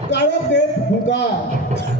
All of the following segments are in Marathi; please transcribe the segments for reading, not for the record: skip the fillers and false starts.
काढत देत हुंकार.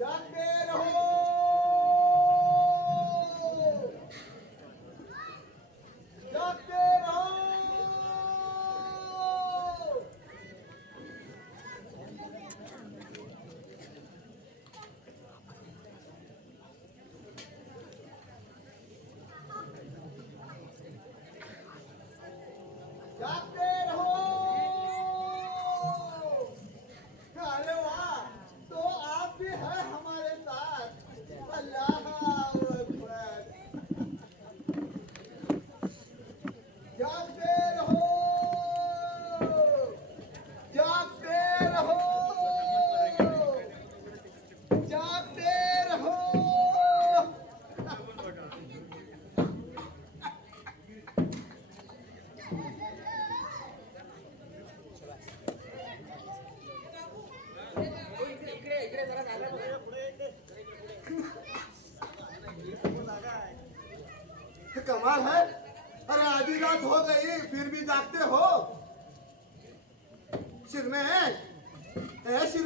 जागते रहो, जागते रहो. जागते रहो. अरे वाह, तो आप भी है हमारे साथ. अल्लाह अकबर. जागते रहो, जागते रहो, जागते रहो. कमाल है. अरे आधी रात हो गई फिर भी जागते हो. सिर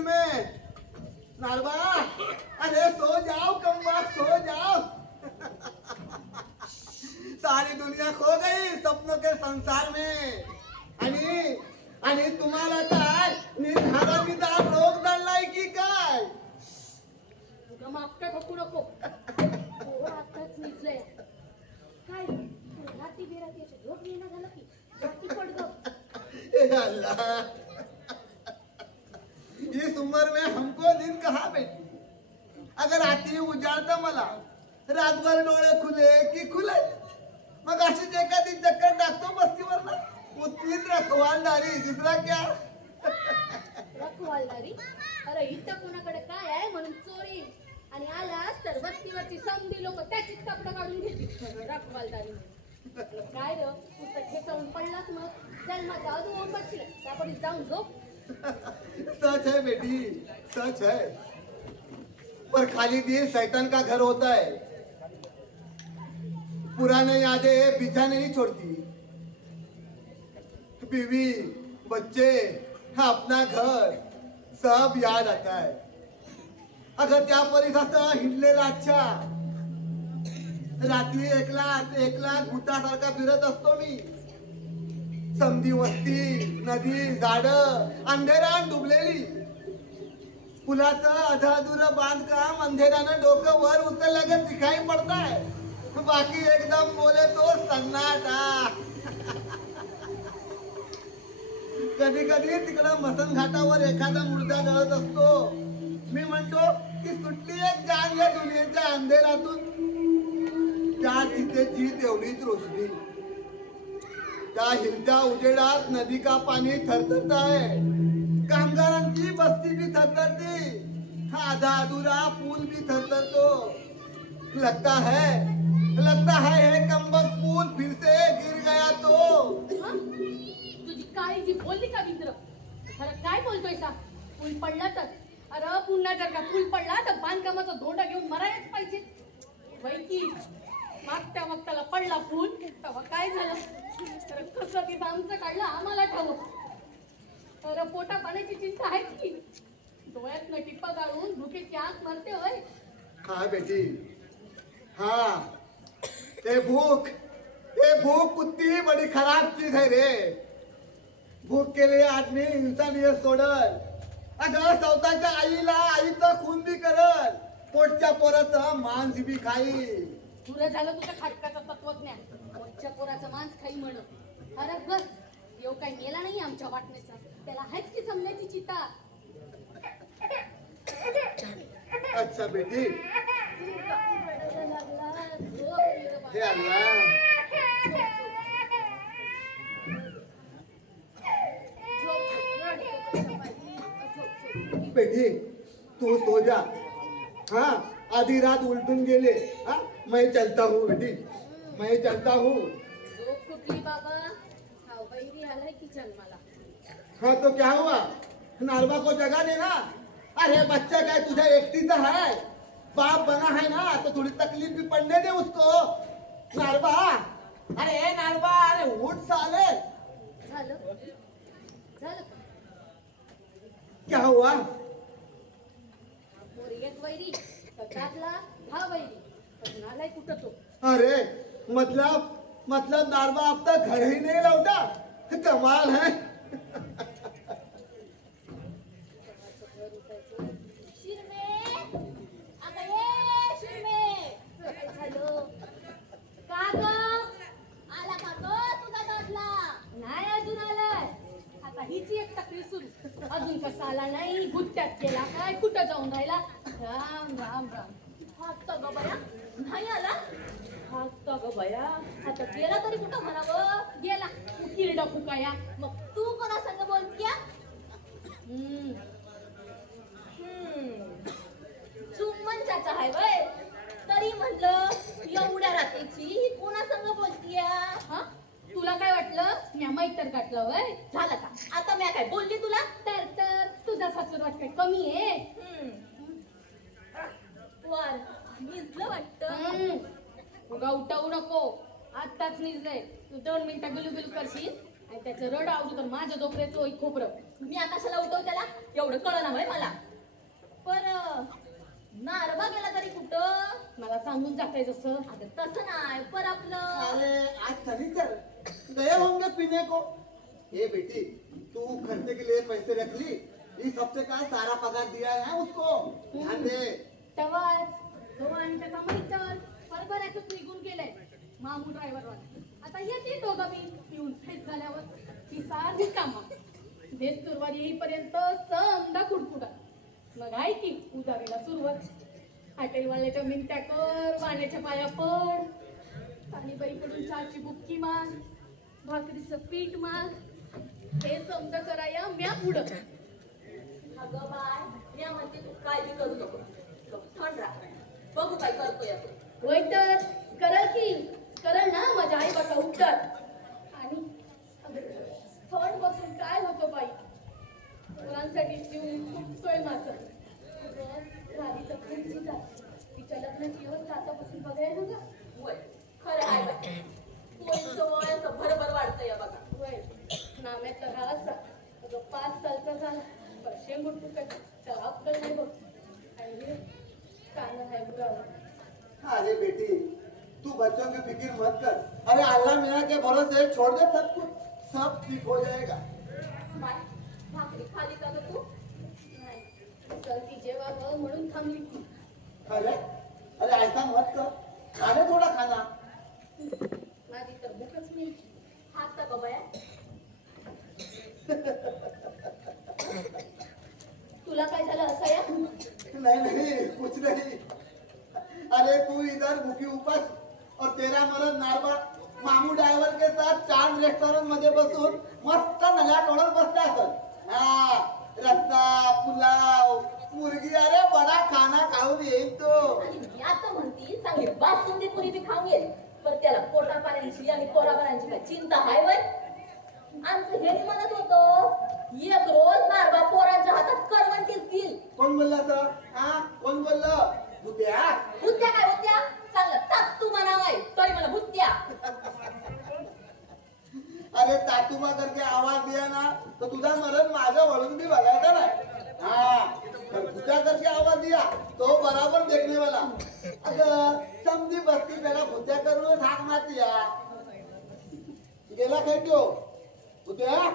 में नारवा, अरे सो जाओ कमबख्त, सो जाओ. सारी दुनिया खो गई सपनों के संसार में. आणि तुम्हाला काय निर्धारा विधान रोग दडलाय की काय. मागच्या ठोकू नको. आताच निघलंय काय राती बेराती झोप येणं झालं की राती पडगं. ए अल्लाह, इस उम्र में हमको नींद कहाँ बेटी. अगर आती उजाड़ता मला रातभर डोळे खुले की खुले. मग अशीच एखादी चक्कर टाकतो बस्तीवर ना. उतनीच रखवालदारी, दुसरा क्या. रखवालदारी. अरे इथं कोणाकडे काय आहे म्हणून चोरी आणि आलास तर वस्तीवरची समधी लोक त्याचीच कपडे काढून घेतील. रखवालदारी काय रे, पुस्तक खेचवून पडलास मग जन्माचा अजून बसले त्यापडी जाऊन झोप. सच है बेटी, सच है. पर खाली दिल शैतान का घर होता है. पुराने यादें पीछा नहीं छोड़ती. बीवी, बच्चे, अपना घर सब याद आता है. अगं त्या परिसरात हिंडलेला अच्छा. रात्री एकला भूतासारखा फिरत असतो मी. समधी वस्ती, नदी, झाड अंधेरात डुबलेली. पुलाचं अधाधुरं बांधकाम अंधेरानं डोकं वर उचललं का दिखाई पडताय, बाकी एकदम बोले तो सन्नाटा. कधी कधी तिकडं मसन घाटावर एखादा मुर्दा जळत असतो. मी म्हणतो की सुटली एक जांग या दुनियेच्या अंधेरातून. त्या चितेची तेवढीच रोशनी. त्या हिलत्या उजेडात नदी का पाणी थरथरत आहे. कामगारांची बस्ती भी थरथरती. हा आधा अधुरा पूल भी थरथरतो. लगता है हे कमबख्त पूल फिर से गिर गया तो. तुझी काळी जी बोलली का मित्र, खरं काय बोलतोय सा? पूल पडला तर, अरे पुन्हा जर का पूल पडला तर बांधकामाचा धोंडा घेऊन मरायच पाहिजे. वैकी मागच्या वक्ताला पडला पूल तेव्हा काय झालं? तर कसं तिथं आमचं काढलं आम्हाला ठाऊक. अरे पोटा पाण्याची चिंता आहे की डोळ्यातनं टिप्पा गाळून भुकेची आग मरते होय. हाँ बेटी, हाँ ये भूख कुत्ती बड़ी खराब चीज है रे. भूख के लिए आदमी इंसानियत सोडल. अगं स्वतःच्या आईचं खून बी करल, पोटच्या पोराचं मांस बी खाई. पुरं झालं तुझं खाटकाचं तत्वज्ञान. पोटच्या पोराचं मांस खाई म्हण. अरे बस देव काही मेला नाही आमच्या वाटण्याचा, त्याला आहेच की जमण्याची चिता. अच्छा बेटी, हे अल्लाह. बेटी तू सो जा. हाँ आधी रात उलटून गेले. हाँ मैं चलता हूँ बेटी, मैं चलता हूँ. झोप कुठली बाबा, हा वैरी आलाय की जन्माला. हाँ तो क्या हुआ, नारबा को जगा देना. अरे बच्चा काय तुझ्या एकटीचा है, बाप बना है ना तो थोड़ी तकलीफ भी पड़ने दे उसको. नारबा, अरे नारबा, अरे उठ साले. झालं झालं क्या हुआ? एक वैरी तर टाकला हा वैरी, पण आलाय कुठं तो? अरे मतलब नारबा अब तक घर ही नहीं लौटा. कमाल है. शिरमे, अगं ये शिरमे. हॅलो, का ग? आला का ग तुझा दादला? नाही अजून आलाय. आता हिची एक तक्रार सुरू. अजून कसा आला नाही, गुट्ट्यात गेला काय, कुठं जाऊन राहिला? राम राम राम. हात ग बया नाही आला. हात ग बया, आता गेला तरी कुठं म्हणावं? गेला किरडा फुकाया. मग तू कोणा संग बोलतीया? सुमन चाचा हाय वय, तरी म्हणलं एवढ्या रात्रीची कोणा संग बोलतीया? हा तुला काय वाटलं म्या मैतर गाठलं वय? झालं का आता म्या काय बोलली तुला? तर तुझा सासूर वाट काय कमी आहे? वर निजलं वाटतं. उगा उठावू नको, आत्ताच निजलंय. तू 2 मिनिटं गुलुगुलू करशील आणि त्याचं रड आवडू तर माझ्या डोकऱ्याचं होई खोबरं. मी आकाशाला उठव त्याला, एवढं कळलं ना मला. पर नारबा गेला तरी कुठं? मला सांगून जाताय जसं. अगं तसं नाही, पर आपलं अरे आज शनिचर गए होंगे पीने को. ये बेटी तू खर्चे के लिए पैसे रख ली, इस हफ्ते का सारा पगार दिया है उसको, ध्यान दे. तेव्हाच तो आणि त्याचा मैतर परभऱ्यातच निघून गेले मामू ड्रायव्हरवाला. आता येते दोघं मी पिऊन फ्रेश झाल्यावर. ती साधी कामा देश सुरुवात येईपर्यंत समजा कुडकुडा. मग आहे की उदारीला सुरुवात. हॉटेलवाल्याच्या मिनत्या कर, वाण्याच्या पाया पड, आणि बाईकडून चहाची बुक्की माग, भाकरीचं पीठ माग. हे समजा कराया म्या पुढं. अगं बाय, मी म्हणते तू काळजी करू नको, थंड राहा, बघू काय करतोय. होय तर करल की करल ना, माझ्या आई बाबा उठतात. आणि थंड बसून काय होतो बाई, मुलांसाठी जीव फुटतोय माझं. झाली तर पुढची जात, तिच्या लग्नाची व्यवस्था आतापासून बघायला ना. होय खरं आहे बाई, पोरीचं वय असं भरभर वाढतंय या बघा. होय नाम्यातला हा असा 5 सालचा झाला, पैसे गुटू काय त्याला अक्कल नाही बघ. आणि हे कानं आहे बुडावा. अरे बेटी तू बच्चों की फिक्र मत कर. अरे अल्लाह मियाँ के भरोसे छोड़ दे, सब कुछ सब ठीक हो जाएगा. बाय, भाकरी खाली का ग तू? नाही तर ती जेवावं म्हणून थांबली ती. अरे अरे ऐसा मत कर, खाने थोडा खाना. माझी तर भूकच नाही. हात का बया तुला काय झालं असं या? नहीं नहीं कुछ नहीं. अरे तू इधर भूखी उपास और तेरा मरद नारबा मामू ड्रायव्हर के साथ चांद रेस्टॉरंट मध्ये बसून मस्त नगा टोळत बसला असेल. हा रस्ता पुलाव मुर्गी अरे बडा खाना खाऊन येईल तो. आणि मी आता म्हणती चांगली बासुंदी पुरी बी खाऊन येईल पण त्याला पोटा पाण्याची आणि पोराबाळांची काय चिंता आहे वय. आमचं हे म्हणत होतो एक रोज नारबा पोरांच्या हातात करवंटीच देईल. कोण बोलला तर? हा कोण बोललं? भुत्या. भुत्या काय भुत्या चांगलं तात्तू म्हणाव आहे तरी मला भुत्या. अरे तातुमा करके आवाज दिया ना तो तुझा मरद माझ्या वळून भी बघायचा नाही. हा पर भुत्या करके आवाज दिया तो बराबर देखने वाला. अगं समधी बसती त्याला भुत्या करून हाक मारती या. गेला काय तो भुत्या?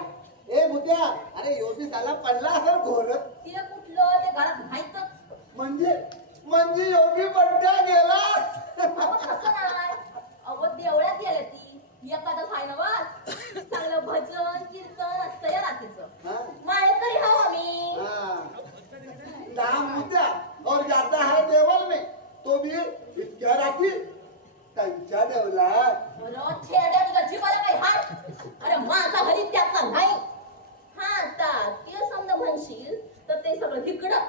ए भुत्या अरे योगी साला पडला असेल घोरत. ते कुठलं ते घरात माहीतच. म्हणजे योगी पड्या गेला. अहो तसं नाही अहो देवळ्यात गेल्या ती एखादं आहे ना वाच चांगलं भजन कीर्तन असतं या रात्रीचं. हा. माळकरी हाव आम्ही. नाम भुत्या और जाता है देवल में तो भी इतक्या रात्री त्यांच्या देवलात. बरं खेड्या तुझ्या जीवाला काही हाय अरे माझा घरी त्यातला नाही. हा आता ते समजा म्हणशील तर ते सगळं तिकडं.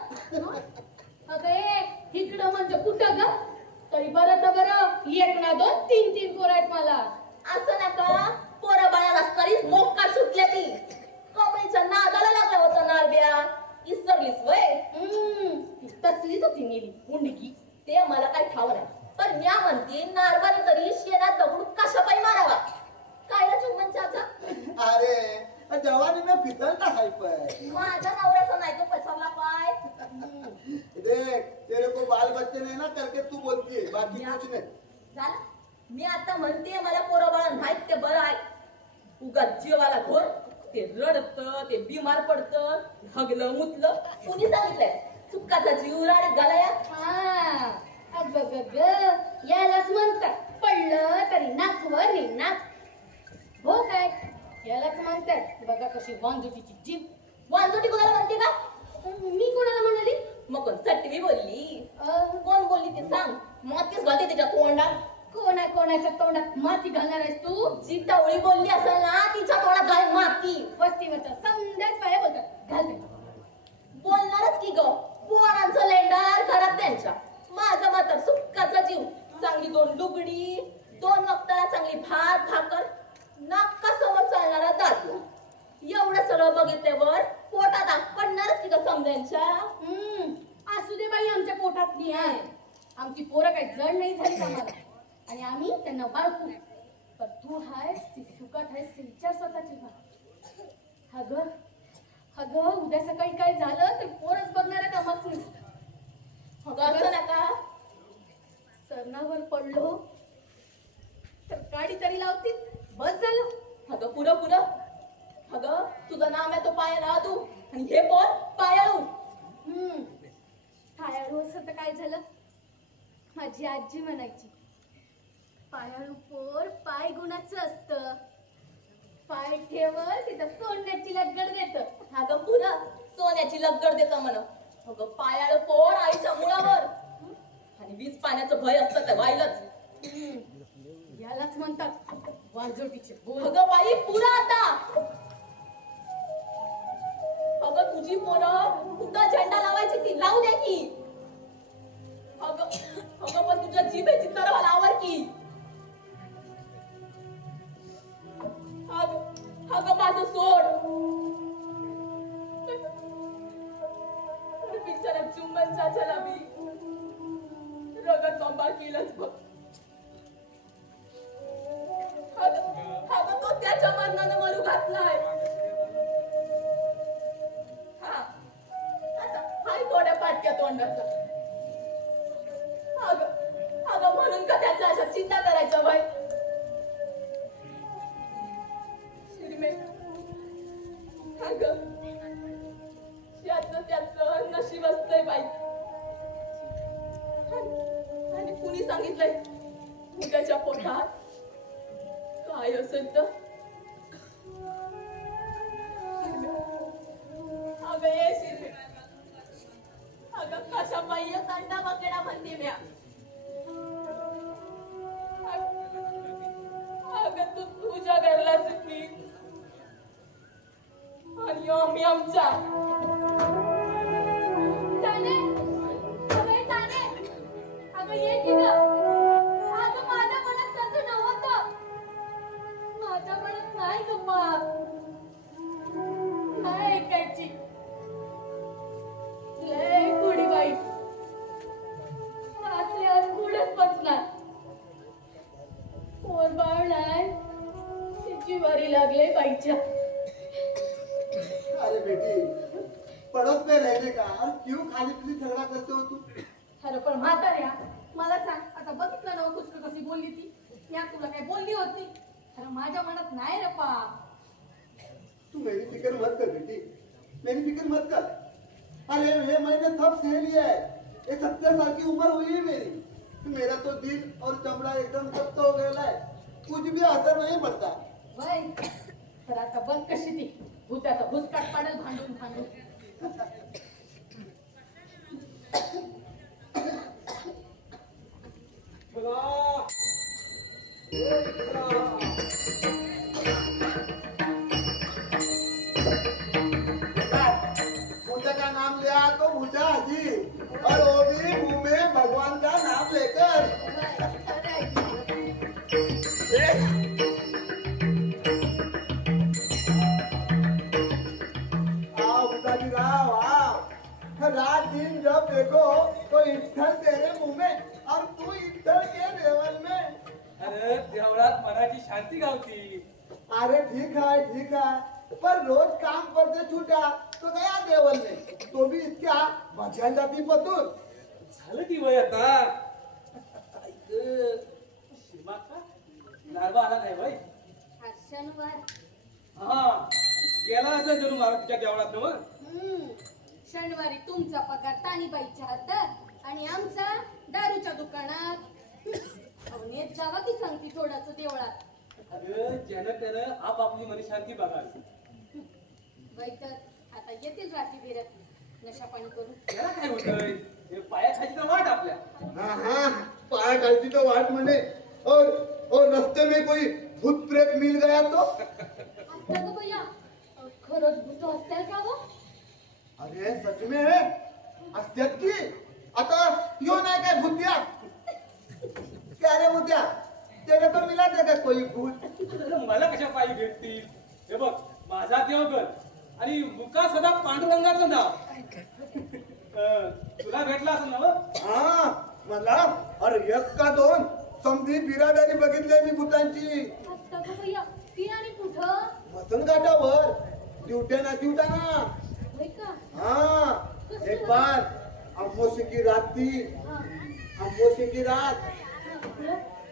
अगं ए इकडं म्हणजे कुठं ग? तरी बरं तर बरं एक ना दोन तीन तीन पोरं आहेत मला. असं नका पोरं बाळाला तरीच मोक्का सुटल्या ती. कमळीच्या नादाला लागला होता नारब्या इसरलीस वय. ती तसलीच होती नेली मुंडकी. ते मला काही ठाव नाही पण म्या म्हणते नारबाने तरी शेणात दगड कशा पायी मारावा. कायला चुम्मन चाचा अरे जवानी में फिसलता है पर. माझ्या नवऱ्याचा नाही तो पसरला पाय. देख तेरे को बाल बच्चे नहीं ना करके तू बोलती है बाकी कुछ नहीं. झालं मी आता म्हणते मला पोरं बाळ नाहीत ते बरं आहे. उगाच जीवाला घोर ते रडत ते बिमार पडत हगलं मुतलं कुणी सांगितलंय चुक्काचा जीव राड घालाया. हा अगं ग ग यालाच म्हणतात पडलं तरी नाकवर नि नाक. हो काय यालाच म्हणतात बघा कशी वांजुटीची जीभ. वांजोटी कोणाला म्हणते का? मी कोणाला म्हणाली? मग कोण सटवी बोलली? अं, कोण बोलली ते सांग. मातीच घालते त्याच्या तोंडात. कोणाच्या तोंडात माती घालणार आहेस तू? जी टवळी बोलली असेल ना तिच्या तोंडात घाल माती. वस्तीवरच्या समजाच बाया बोलतात घालते. बोलणारच की ग पोरांचं लेंडार घरात त्यांच्या. माझा मात्र सुक्काचा जीव चांगली दोन लुगडी दोन वक्ताला चांगली भात भाकर नाका समोर चालणारा दातला. एवढं सगळं बघितल्यावर पोटात आग पडणारच की ग समजायच्या. असू दे बाई आमच्या पोटातली आहे. आमची पोरं काही जड नाही झाली आम्हाला आणि आम्ही त्यांना बाळकू. पण तू हायस ती सुखात आहेस ते विचार स्वतःची घा. अगं उद्या सकाळी काय झालं तर पोरच बघणार आहेत आम्हाला. अगं असं नका. सरणावर पडलो तर काडी तरी लावतील बस झालं. अगं पुरं अगं तुझं नाम आहे तो पायाला तू आणि हे पोर पायाळू. पायाळू असं तर काय झालं? माझी आजी म्हणायची पायाळू पोर पाय गुणाचं असतं. पाय ठेवल तिथं सोन्याची लगड देत. अगं पुरं सोन्याची लगड देतं म्हण. अगं पायाळू पोर आईच्या मुळावर आणि वीज पाण्याचं भय असतं तर व्हायलाच. यालाच म्हणतात वांजोटीचे बोल. अगं बाई पुरा आता. अगं तुझी पोरं कुठं झेंडा लावायची ती लावू दे की. अगं पण तुझ्या जिभेची तरवा लावर की. अगं माझं सोड. बिचारा चुंबन चाचाला बी रगत बंबाळ केलंच बघ. अगं तो त्याच्या मरणानं मरू घातलाय. हा आता हाय थोड्या पाटक्या तोंडाचा. अगं म्हणून का त्याचा अशा चिंता करायच्या बाई. शिरमे अगं त्याचं नशीब असतं सांगितलंय उद्याच्या पोटात काय असेल तर अगं ये शिरमे अगं कशा पायी कंडा बकेडा म्हणते म्या अगं तू तुझ्या घरला सुटली आणि आम्ही आमच्या ताने अगं ताने अगं ये की ग अगं माझ्या मनात तसं नव्हतं माझ्या मनात काय गप्पा काय ऐकायची लय कुडी बाई असल्यावर कुठंच बसणार पोर बाळ नाही तिची वारी लागले बाईच्या अरे बेटी पड़ोस में रहने का क्यों खाली पीली झगड़ा करते हो तुम? अरे पण म्हाताऱ्या मला सांग आता बघितलं ना कुचक कशी बोलली ती या तुला काय बोलली होती अरे माझ्या मनात नाही रे पा तू मेरी फिक्र मत कर बेटी, मेरी फिक्र मत कर। अरे ये मैंने सब सह लिया है, ये 70 साल की उम्र हुई है मेरी, मेरा तो दिल और चमड़ा एकदम सख्त हो गया है, कुछ भी असर नहीं पड़ता। बाई तर आता बघ कशी ती भूताचा भुसकाट पाडेल भांडून भांडून भूजा का नाम लिया तो भूजा हाजी, और वो भी मुंह में भगवान का नाम लेकर। आओ भूजाजी राव आओ, रात दिन जब देखो तो इत्थल तेरे मुंह में और तू इत्थल के देवल में। अरे देवळात मनाची शांती गावती। अरे ठीक है पर रोज काम पर से छूटा तो गया देवल में, तो भी इतक्या मजा जाती पतून। झालं की वय आता ऐक, सीमा का लाडवा आला नाही वय शनिवार हा गेला असं जणू मारुतीच्या देवळात नव शनिवारी तुमचा पगार तानीबाईच्या हातात आणि आमचा दारूच्या दुकानात नेत जावा की सांगती थोडाच देवळात अगं ज्यानं त्यानं आपापली मन शांती बघावी बाई तर आता येतील रात्री बिरत नशा पाणी करून त्याला काय होतंय हे पायाखाली तर वाट आपल्या हाँ पाया खालती तो वाट मने, और रास्ते में कोई भूत प्रेत मिल गया तो? आता ग भैया खरंच भूत असतात का व अरे सच में है असत्यात की आता यो नाही काय भूतिया क्या रे भूतिया तेरे को मिला था का कोई भूत? अरे मला कशा पायी भेटतील हे बघ माझा देवगण आणि मुका सदा पांडुरंगाचं नाव तुला भेटला असं ना हाँ मला अरे एक का दोन समधी बिरादारी बघितले मी भूतांची। आता ग भैया ती आणि कुठं वतन घाटावर ड्यूट्या ना होय का हाँ एक बार अमावस्या की रात थी, अमावस्या की रात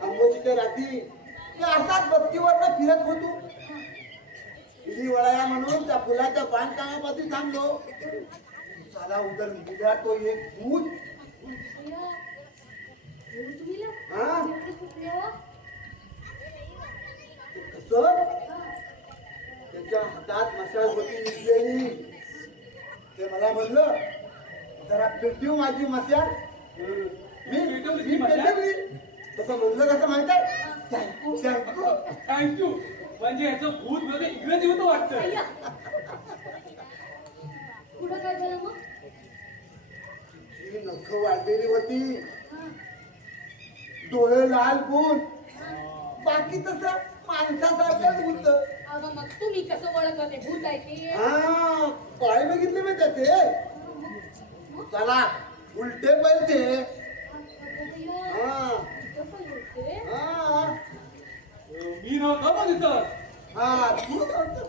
अमावस्याच्या रात्री मी असाच बस्तीवर फिरत होतो, इली वळाया म्हणून त्या फुलाच्या बांधकामापाशी थांबलो, साला उधर मिला तो एक भूत। भैया भूत मिला हाँ एवढे कुठले हो कसं त्याच्या हातात मशाल होती विजलेली, ते मला म्हणलं जरा पेटवू माझी मशाल, मी पेटवली तसं म्हणलं कसं माहित आहे थँक्यू म्हणजे याचं भूत मध्ये इंग्रजी होतं वाटतं भैया पुढं काय झालं मग जी नख वाढलेली होती, डोळे लाल गुण, बाकी तसं माणसासारखंच होत। अगं मग तुम्ही कसं ओळखलं ते भूत आहे ते हा पाय बघितले मी त्याचे, चला उलटे पलटे। हा हा मी नव्हतो पण इथं हा तू नव्हतं।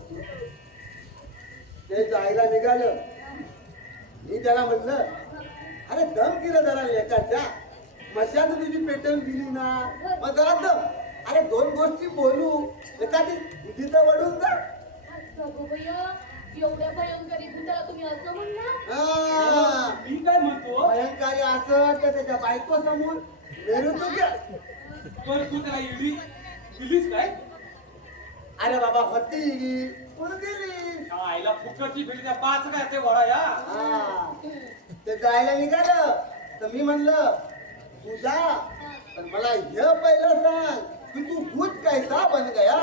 ते जायला निघालं, मी त्याला म्हणलं अरे दम केलं जरा लेकाच्या, मशाल तुझी पेटवून दिली ना, मग जरा दम, अरे दोन गोष्टी बोलू, एखादी बुद्धीचं वडून जा। भैया एवढ्या भयंकरी भूताला तुम्ही असं म्हणणार हा मी काय म्हणतो भयंकारी असं तर त्याच्या बायको समोर मेरू तो क्या पण तू त्याला इडी दिलीस काय? अरे बाबा होती कोण दिली? आईला फुकटची भेटी त्या पाच काय ते वडा या. हा. ते जायला निघालं तर मी म्हणलं तू जा पण मला हे पहिलं सांग कि तू भूत कैसा बन गया?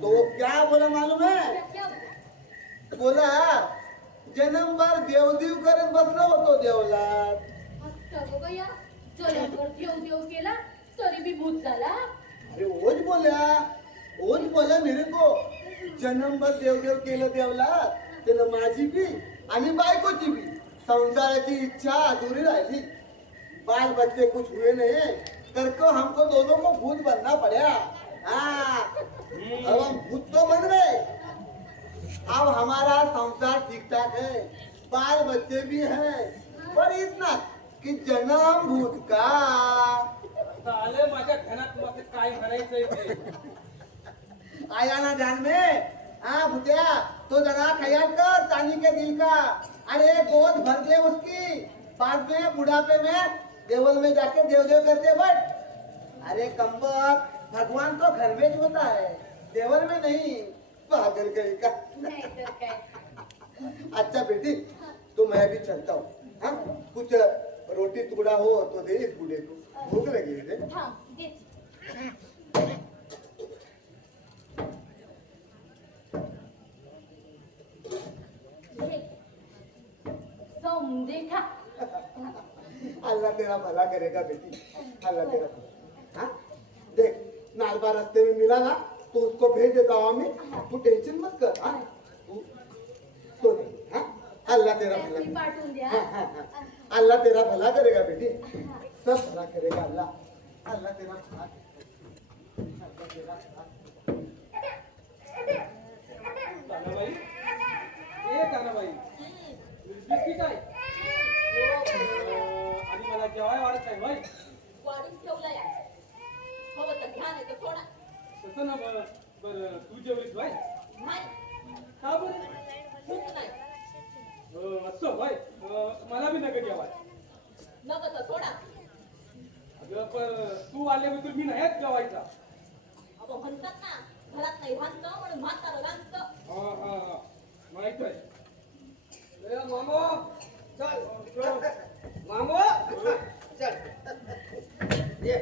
तो क्या बोला मालूम है? क्या बोला? बोला जन्म भर देवदेव करत बसलो होतो देवलात. अच्छा गो बया, जन्मभर देव केला तरी बी भूत झाला. अरे ओज बोला मेरे को जन्म भर देवदेव केलं देवलात. त्यानं माझी बी आणि बायकोची बी संसाराची इच्छा अधूरी राहिली. बाल बच्चे कुछ हुए नहीं करके हमको दोनों को भूत बनना पड़ा. हाँ अब हम भूत तो बन गए. अब हमारा संसार ठीक ठाक है, बाल बच्चे भी हैं, पर इतना कि जन्म भूत का. आले माझ्या ध्यानात तुला काय म्हणायचंय ते. आया ना ध्यान में. हाँ भूतिया तो जरा ख्याल कर तानी के दिल का. अरे गोद भर दे उसकी, बाद में बुढ़ापे में देवल में जाके देव देव करते बट. अरे कम्बक भगवान तो घर में होता है, देवल में नहीं. पागल कहीं का. नाही तर काय. अच्छा बेटी तो मैं भी चलता हूँ. हाँ कुछ रोटी टुकड़ा हो तो दे इस बूढ़े को, भूख लगी है. थांब, देते. समझे खा. अल्लाह तेरा भला करेगा बेटी, अल्लाह तेरा भला. हाँ देख नालबा रास्ते में मिला ना तो उसको भेज देता हूँ मैं. तू टेंशन मत कर. हाँ तू तो नहीं. हाँ अल्लाह तेरा भला त्यासनी पाठवून द्या. हाँ, हाँ, हाँ. अल्लाह तेरा भला करेगा बेटी, सब भला करेगा अल्लाह. अल्लाह तेरा भला करेगा. अल्लाह तेरा भला. कानाबाई ए कानाबाई बिस्किट काय आणि मला जेवाय वाढत नाही बाई. वाढून ठेवलाय. हवं तर घ्या नाही तर थोडा. तसं ना बरं तू जेवलीस बाई? नाही का बरं? भूक नाही. असं बाई मला बी नका जेवाय. नग तर थोडा. अगं पण तू आल्याबद्दल मी नाहीच जेवायचा. अगं म्हणतात ना घरात नाही रांधतं म्हणून म्हातारं रांधतं. हा हा हा माहित आहे. ए मामो चल मामो चल ये.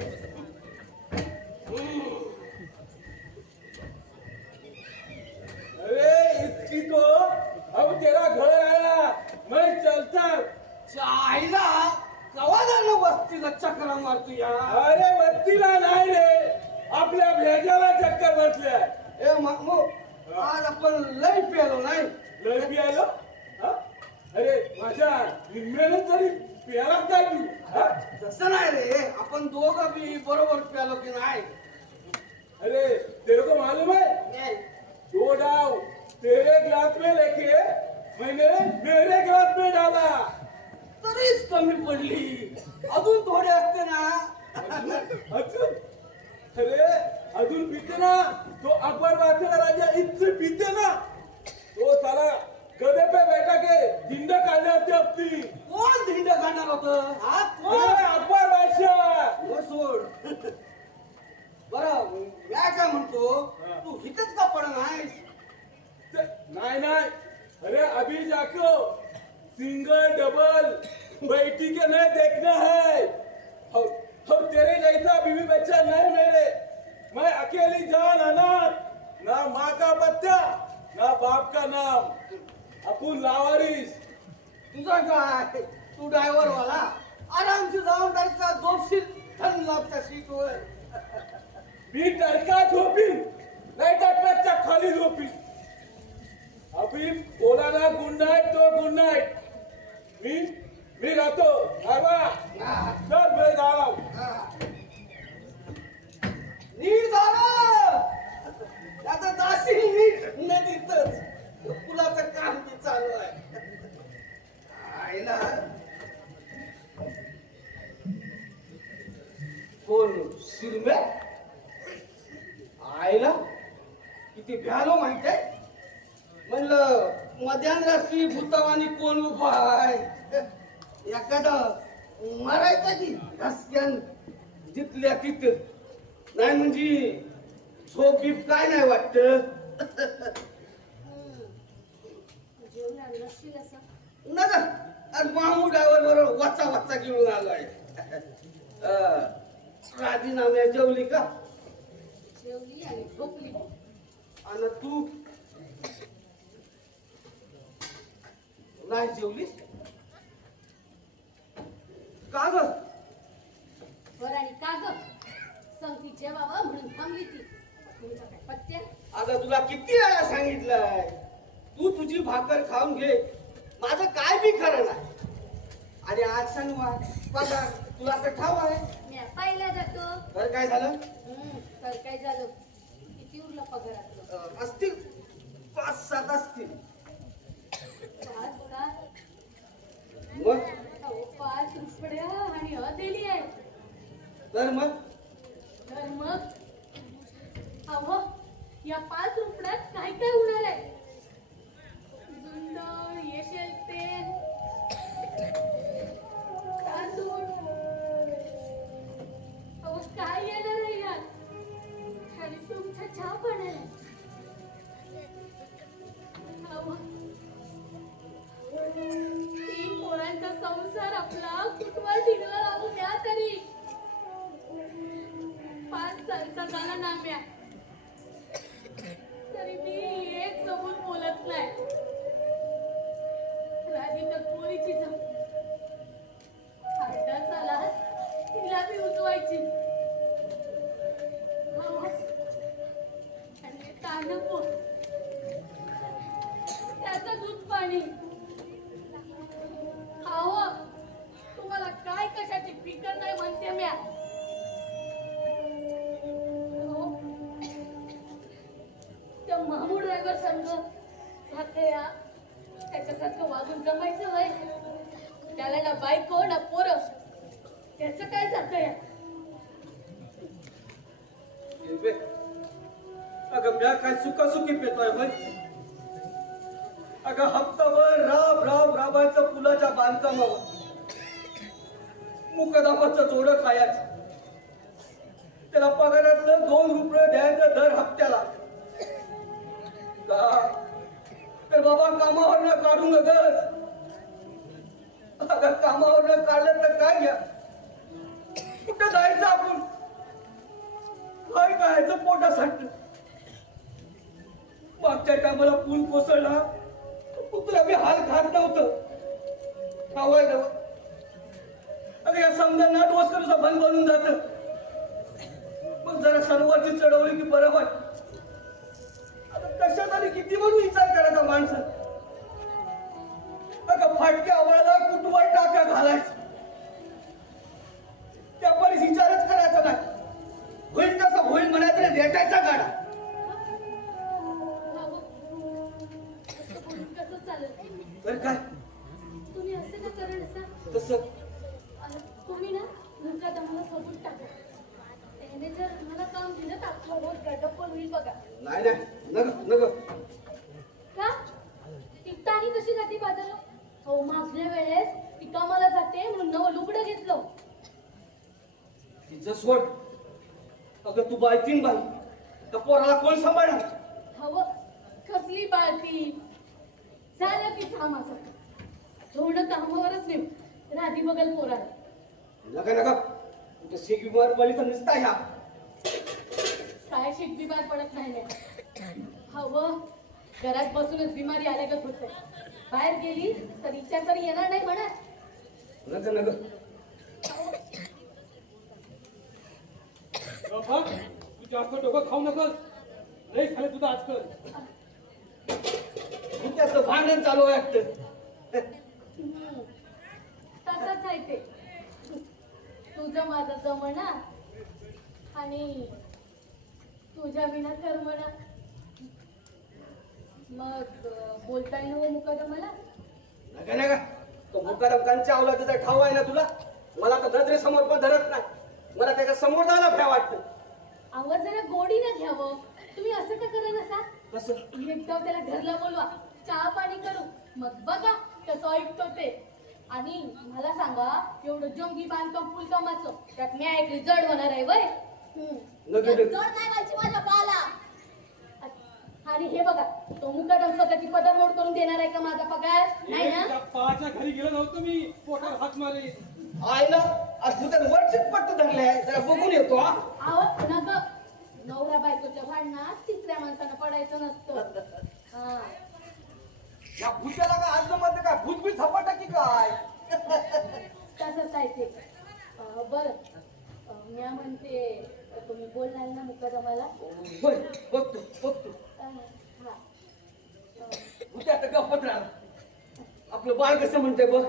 अरे इसकी तो अब तेरा घर आया मैं चलता. आईला कवा झालं वस्तीला चक्रा मारतो या. अरे वस्तीला नाही रे आपल्या भेजाला चक्कर बसल्या. ए मामू आज आपण लय पेलो नाही. लय पियालो हा? अरे माझ्या निम्म्यानं तरी प्याला काय तू हा? तसं नाही रे आपण दोघं बी बरोबर प्यालो की नाही. अरे तेरे को मालूम है दो डाव तेरे गिलास में लेके मैंने मेरे गिलास में डाला. तरीच कमी पडली. अजून थोडे असते ना. अजून अरे अजून पिते ना तो अकबर बादशाह राजा इतने पीते ना तो साला गधे पे बैठा के जिंदा काढले असते अपनी. कोण धिंड खाणार होतं? हा कोण? अरे अकबर बादशाह. हो सोड. बरं मी काय म्हणतो तू इथेच का पड नाहीस? नहीं अरे अभी जाको सिंगल डबल बैठी के नहीं देखना है. और तेरे जैसा बीवी बच्चा नहीं मेरे. मैं अकेली जान अनाथ, ना माँ का पत्ता ना बाप का नाम. अपन लावारिस. तुझं काय तू ड्रायव्हर वाला आरामशी जाऊन जायचा जोशील थंड लागता सीटवर. मी तडका झोपीन नाही तर ट्रकच्या खाली झोपीन. अभी बोला ना गुड नाईट तो गुड नाईट. मी राहतो बाबा. चल मैं जा रहा हूं. नीट झालं आता जाशील नीट नदीतच. पुलाचं काम बी चालू आहे. आईला कोण शिरमे? आईला किती भ्यालो माहितीये. म्हणलं मध्यान भूतावानी कोण उभा आहे. एखादं मरायचं की रस्त्यान जिथल्या तिथं. नाही म्हणजे झोप बीप काय नाही वाटत. जेवण आणलं असशील असं. ना ना, आणि मामू ड्रायव्हर बरोबर वाचा वाचा घेऊन आलोय. राधी नाम्या जेवली का? जेवली आणि झोपली. आणि तू नाही जेवलीस का ग? बरं आणि का ग? संगती जेवावं म्हणून थांबली ती. तुमचा काय पत्त्या? अगं तुला किती वेळा सांगितलंय, तू तुझी भाकर खाऊन घे, माझं काय बी खरं नाही. आणि आज शनिवार पगार तुला तर ठाव आहे. मी पाहिला जातो. तर काय झालं? तर काय झालं? किती उरला पगारातलं? असतील 5-7 असतील. 5-7? मग 5 रुपया आणि दिली आहे. तर मग तर मग अहो या 5 रुपयात काय काय होणार आहे? जुंड, येशेल तेल, तांदूळ, अहो काय येणार आहे यात? आणि तुमच्या चहा पाण्याला अहो 3 पोरांचा संसार आपला कुठवर ढिगला लागू द्या तरी. 5 सालचा झाला नाम्या तरी मी एक जमून बोलत नाही. राधी तर पोरीची जम 8 साला तिला मी उचवायची. आणि तानं पोर त्याचं दूध पाणी. अहो तुम्हाला काय कशाची फिकर नाही म्हणते म्या. त्या मामू ड्रायव्हर संघ या त्याच्यासारखं वागून जमायचं वय. त्याला ना बायको ना पोरं, त्याचं काय जात या? अगं म्या काय सुखासुखी पेतोय बघ. अगं हप्ताभर राबायचं पुलाच्या बांधकामावर, मुकदमाचं जोडं खायचं, त्याला पगारातलं 2 रुपये द्यायचं दर हप्त्याला. तर बाबा कामावर न काढू नगस. अगं कामावर न काढलं तर काय घ्या, कुठं जायचं आपण, काय खायचं पोटासाठी. मागच्या टायमाला पूल कोसळला, तुला मी हाल खात नव्हतं. खावाय नव अगं या समजा नट वस्करूचं बंद बनून जात. मग जरा सणवारची चढवली की बरं वाट. आता कशात आली किती म्हणून विचार करायचा माणसं. अगं फाटक्या आवळाला कुठवर टाक्या घालायचं, त्या परीस विचारच करायचा नाही. होईल तसं होईल म्हणायचं, रेटायचा गाडा. कसं चालेल? तर काय तुम्ही असं का करण असा? तसं तुम्ही ना मुकादमाला सोडून टाका. त्याने जर मला काम दिलं तर आपलं रोज गडबड होईल बघा. नाही नाही नग का? ती तानी कशी जाते बाजारात? हो मागल्या वेळेस ती कामाला जाते म्हणून नवं लुगडं घेतलं. तिचं सोड. अगं तू बायतीन बाई, त्या पोराला कोण सांभाळणार? हवं कसली बाळती झालं की सामाचं झोडं कामावरच नाही. राधी बघल पोराला. नका तुझं शेक बिमार पडली तर नुसता ह्या काय शिक बिमार पडत नाही. हवं घरात बसूनच बिमारी आल्यागत होते. बाहेर गेली तर विचार तरी येणार नाही म्हणत. नग बाबा तू जास्त डोकं खाऊ नकोस. लय झालं तुझं आजकाल. त्याचं भांडण चालू आहे वाटतं. तसंच आहे ते. तुझं माझं जमणा आणि तुझ्या विना कर्मणा. मग बोलताय ना मुकादमाला? नका तो मुकारमकांच्या अवलादीचा ठाव आहे ना तुला. मला तर नजरेसमोर पण धरत नाही. मला त्याच्या समोर जायला भ्या वाटतं. आवाज जरा गोडीनं घ्यावं. तुम्ही असं का करा नसा? कसं? एकदा त्याला घरला बोलवा, चहा पाणी करू, मग बघा कसं ऐकतो ते. आणि मला सांगा एवढं जंगी बांधकाम फुलकामाचं त्यात मी ऐकली जड होणार आहे वय. नका जड नाही व्हायची माझ्या बाला. आणि हे बघा, तो मुकादम स्वतःची पदर मोड करून देणार आहे का माझा पगार? नाही ना. त्या पाच्या घरी गेलो नव्हतो मी, पोटावर हात मारे. आईला आज तुझ्या वरचीच पट्ट धरले, जरा बघून येतो हा. आहो नग, नवरा बायकोच्या भांडणात तिसऱ्या माणसानं पडायचं नसतं. हा. या भूताला का आज मध्ये काय भूतबीत झपाटा की काय? तसंच आहे ते. बरं, मी म्हणते तुम्ही बोलणार ना मुकादमाला? होय, बघतो. हा. भूत्या आता गप्पच राहा. आपलं बाळ कसं म्हणतंय बघ.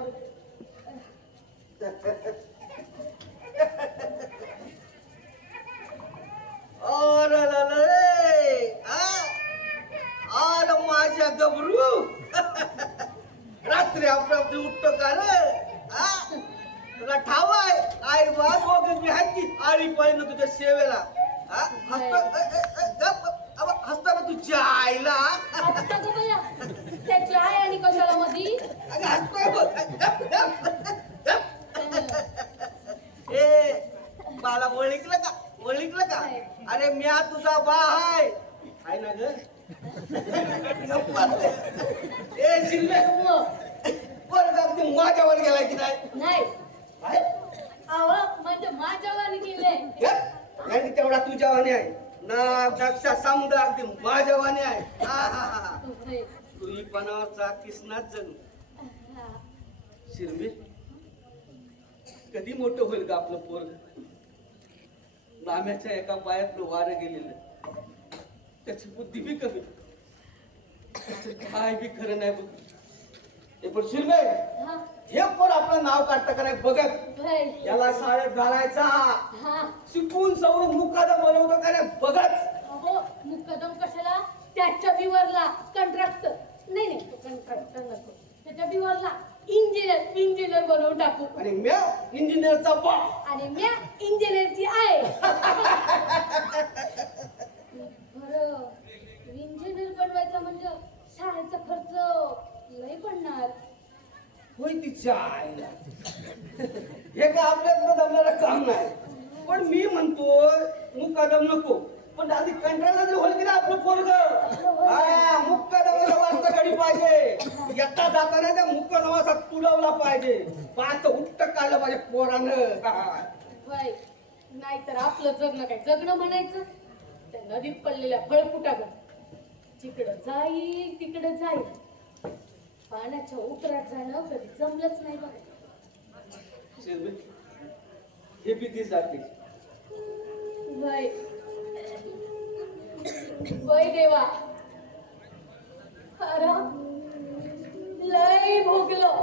अरे माझ्या गबरू रात्री आपलं उठतो का रे? तुला ठाव आहे आई बाज वगैरे मी आहेत की आळी पळी ना तुझ्या सेवेला. हसता मग तुझ्या आईला आता गं बया, त्याची आहे आणि कशाला मधी? हसतोय बघ. ए मला ओळखलं का? अरे म्या तुझा बा आहे ना ग. ए शिल्पे परत अगदी माझ्यावर गेलाय की नाही. अहो म्हणजे माझ्यावर गेले. नाही तेवढा तुझ्यावाने आहे ना. दक्षा समजा अगदी माझ्यावाने आहे. तू ही पणावरचा किसनाच जणू. शिरमी कधी मोठं होईल का आपलं पोरग? नाम्याच्या एका पायातलं वारं गेलेलं, त्याची बुद्धी बी कमी, काय बी खरं नाही बघ. हे पण शिरमे हे पण आपलं नाव काढतं का नाही बघत. याला शाळेत घालायचा, शिकून सवरून मुकादम बनवतो का नाही बघत. अहो मुकदम कशाला? त्याच्या बिवरला कंट्रॅक्ट नाही तो कंट्रॅक्टर नको, त्याच्या बिवरला इंजिनियर बनवून टाकू. आणि म्या इंजिनियरचा बा आणि म्या इंजिनियरची आहे. बरं, इंजिनियर बनवायचा म्हणजे शाळेचा खर्च लय पडणार. होय तिच्या आईला हे का आपल्यात जमणारं काम नाही. पण मी म्हणतोय मुकादम नको, पण आधी कंट्रोलला जर होईल की नाही आपलं पोरग, मुक्कादमाला वाजता गाडी पाहिजे. येता जाताना त्या मुक्कादमाचा तुडवला पाहिजे. पाच उठ्ट काढलं पाहिजे पोरानं. नाहीतर आपलं जगणं काय जगणं म्हणायचं? त्या नदीत पडलेल्या फळफुटागत जिकडं जाईल तिकडं जाईल. पाण्याच्या उतरात जाणं कधी जमलंच नाही बघ. हे भीती जाते. वय देवा, अरे लय भोगलं.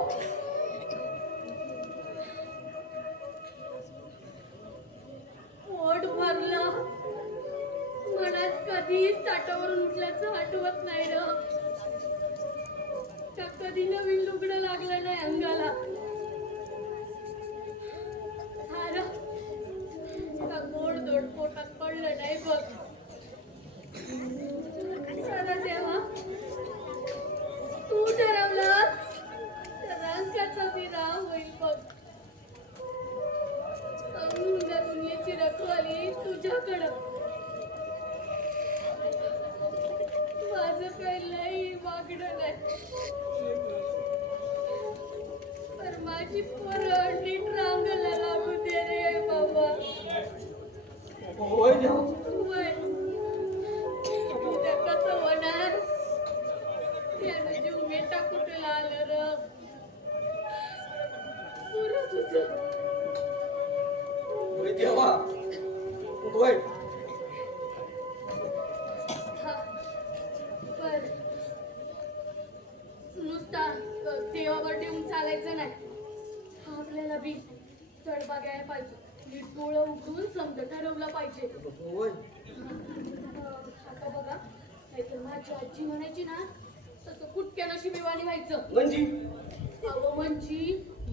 पोट भरलं, मनात कधीच ताटावरून उठल्याचं आठवत नाही र. का कधी नवीन लुगडं लागलं नाही अंगाला. का गोड दोड पोटात पडलं नाही बघ. देवा, तू ठरवलं तर रंगाचा विराम होईल बघ. दुनियेची रखवाली तुझ्याकडं. माझं काही लई मागणं नाही, पर माझी पोरं नीट रांगाला लागू दे रे बाबा. होय उद्या कसं होणार? त्यानं जीव मेटा कुठे आलं र? पुरं तुझं. होय देवा, होय. बर, नुसता देवावर देऊन चालायचं नाही. आपल्याला बी चढ बघायला पाहिजे. नीट डोळं उघडून समजा ठरवलं पाहिजे. होय. आता बघा, नाहीतर माझी आजी म्हणायची ना तसं कुटक्यानं शिबिवाणी व्हायचं. म्हणजे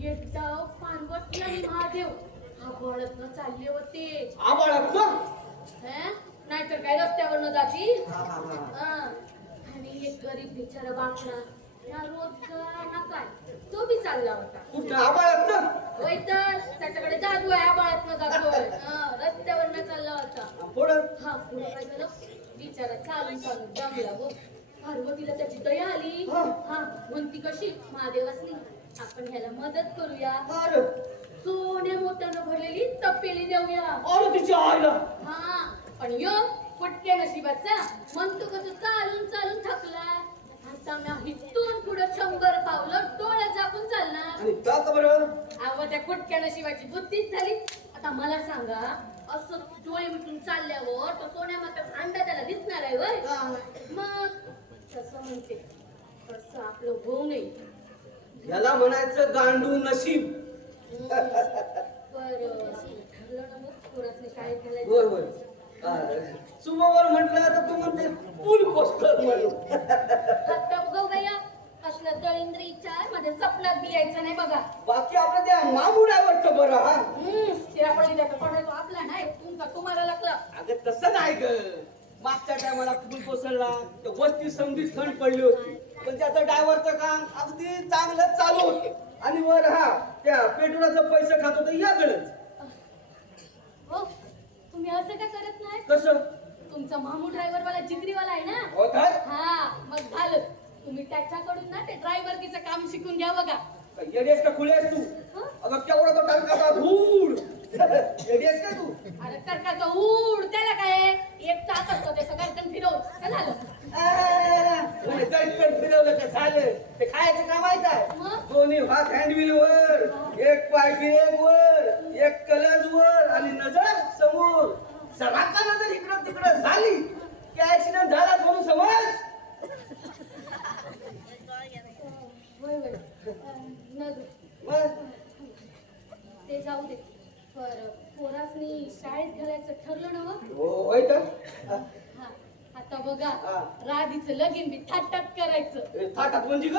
एक डाव पार्वतीला आणि महादेव आभाळातनं चालले होते. नाहीतर काय रस्त्यावरनं जाती. आणि एक गरीब बिचारा बापना ना रोजगार ना काय तो बी चालला होता. कुठं आबाळात ना होय तर त्याच्याकडे जादू आहे आबाळातनं जातोय रस्त्यावरनं चालला होता पुढं हा पुढे काय झालं बिचारा चालून चालून दमला गो पार्वतीला त्याची दया आली हा. हा म्हणती कशी महादेवासनी आपण ह्याला मदत करूया अरे सोन्या मोत्यानं भरलेली तपेली देऊया अरे तिच्या आईला हा पण यो फटक्या नशिबाचा म्हणतो कसं चालून चालून थकला आता मी इथून पुढे 100 पावलं डोळ्यात झाकून चालणार आणि का का बरं अहो त्या फटक्या नशिबाची बुद्धीच झाली आता मला सांगा असं डोळे मिटून चालल्यावर तो सोन्या माताचा अंडा त्याला दिसणार आहे वय मग तसं म्हणते तसं आपलं होऊ नये याला म्हणायचं गांडू नशीब बरं ठरलं ना मग पोरासने शाळेत घालायचं होय होय सुमोवर म्हटलं तर तू म्हणते पूल पोस्टर म्हणून आता बघ गया असलं दळिंद्र विचार माझ्या स्वप्नात बी यायचं नाही बघा बाकी आपलं त्या मामूड आहे वाटतं बरं हा शिरापडली त्याचा पडायचो आपला नाही तुमचा तुम्हाला लागला अगं तसं नाही ग मागच्या टायमाला पूल कोसळला तर वस्ती समधीत खंड पडली होती पण त्याचं ड्रायव्हरचं काम अगदी चांगलं चालू होतं आणि वर हा त्या पेट्रोलाचं पैसे खात होतं याकडंच हो तुम्ही असं का करत नाही कसं तुमचा मामू ड्रायव्हर वाला जिगरीवाला आहे ना होत आहे हा मग झालं तुम्ही त्याच्याकडून ना ते ड्रायव्हरकीचं काम शिकून घ्या बघा येडेस का खुलेस तू हं? अगं केवढा तो टाकाचा धूड येडेस का तू अरे टरकाचा उड त्याला काय एक चाक असतो त्याचं गर्दन फिरवून काय झालं चटकन फिरवलं तर झालं ते खायचं काम माहित आहे मग दोन्ही हात हँडविल वर एक पाय ब्रेक वर एक कलज वर आणि नजर समोर सराका नजर इकडं तिकडं झाली की ऍक्सिडेंट झाला म्हणून समज होय होय नजर मग ते जाऊ दे बरं पोरासनी शाळेत घालायचं ठरलं ना मग होय तर हा आता बघा हा. राधीचं लगीन बी थाटात करायचं थाटात म्हणजे ग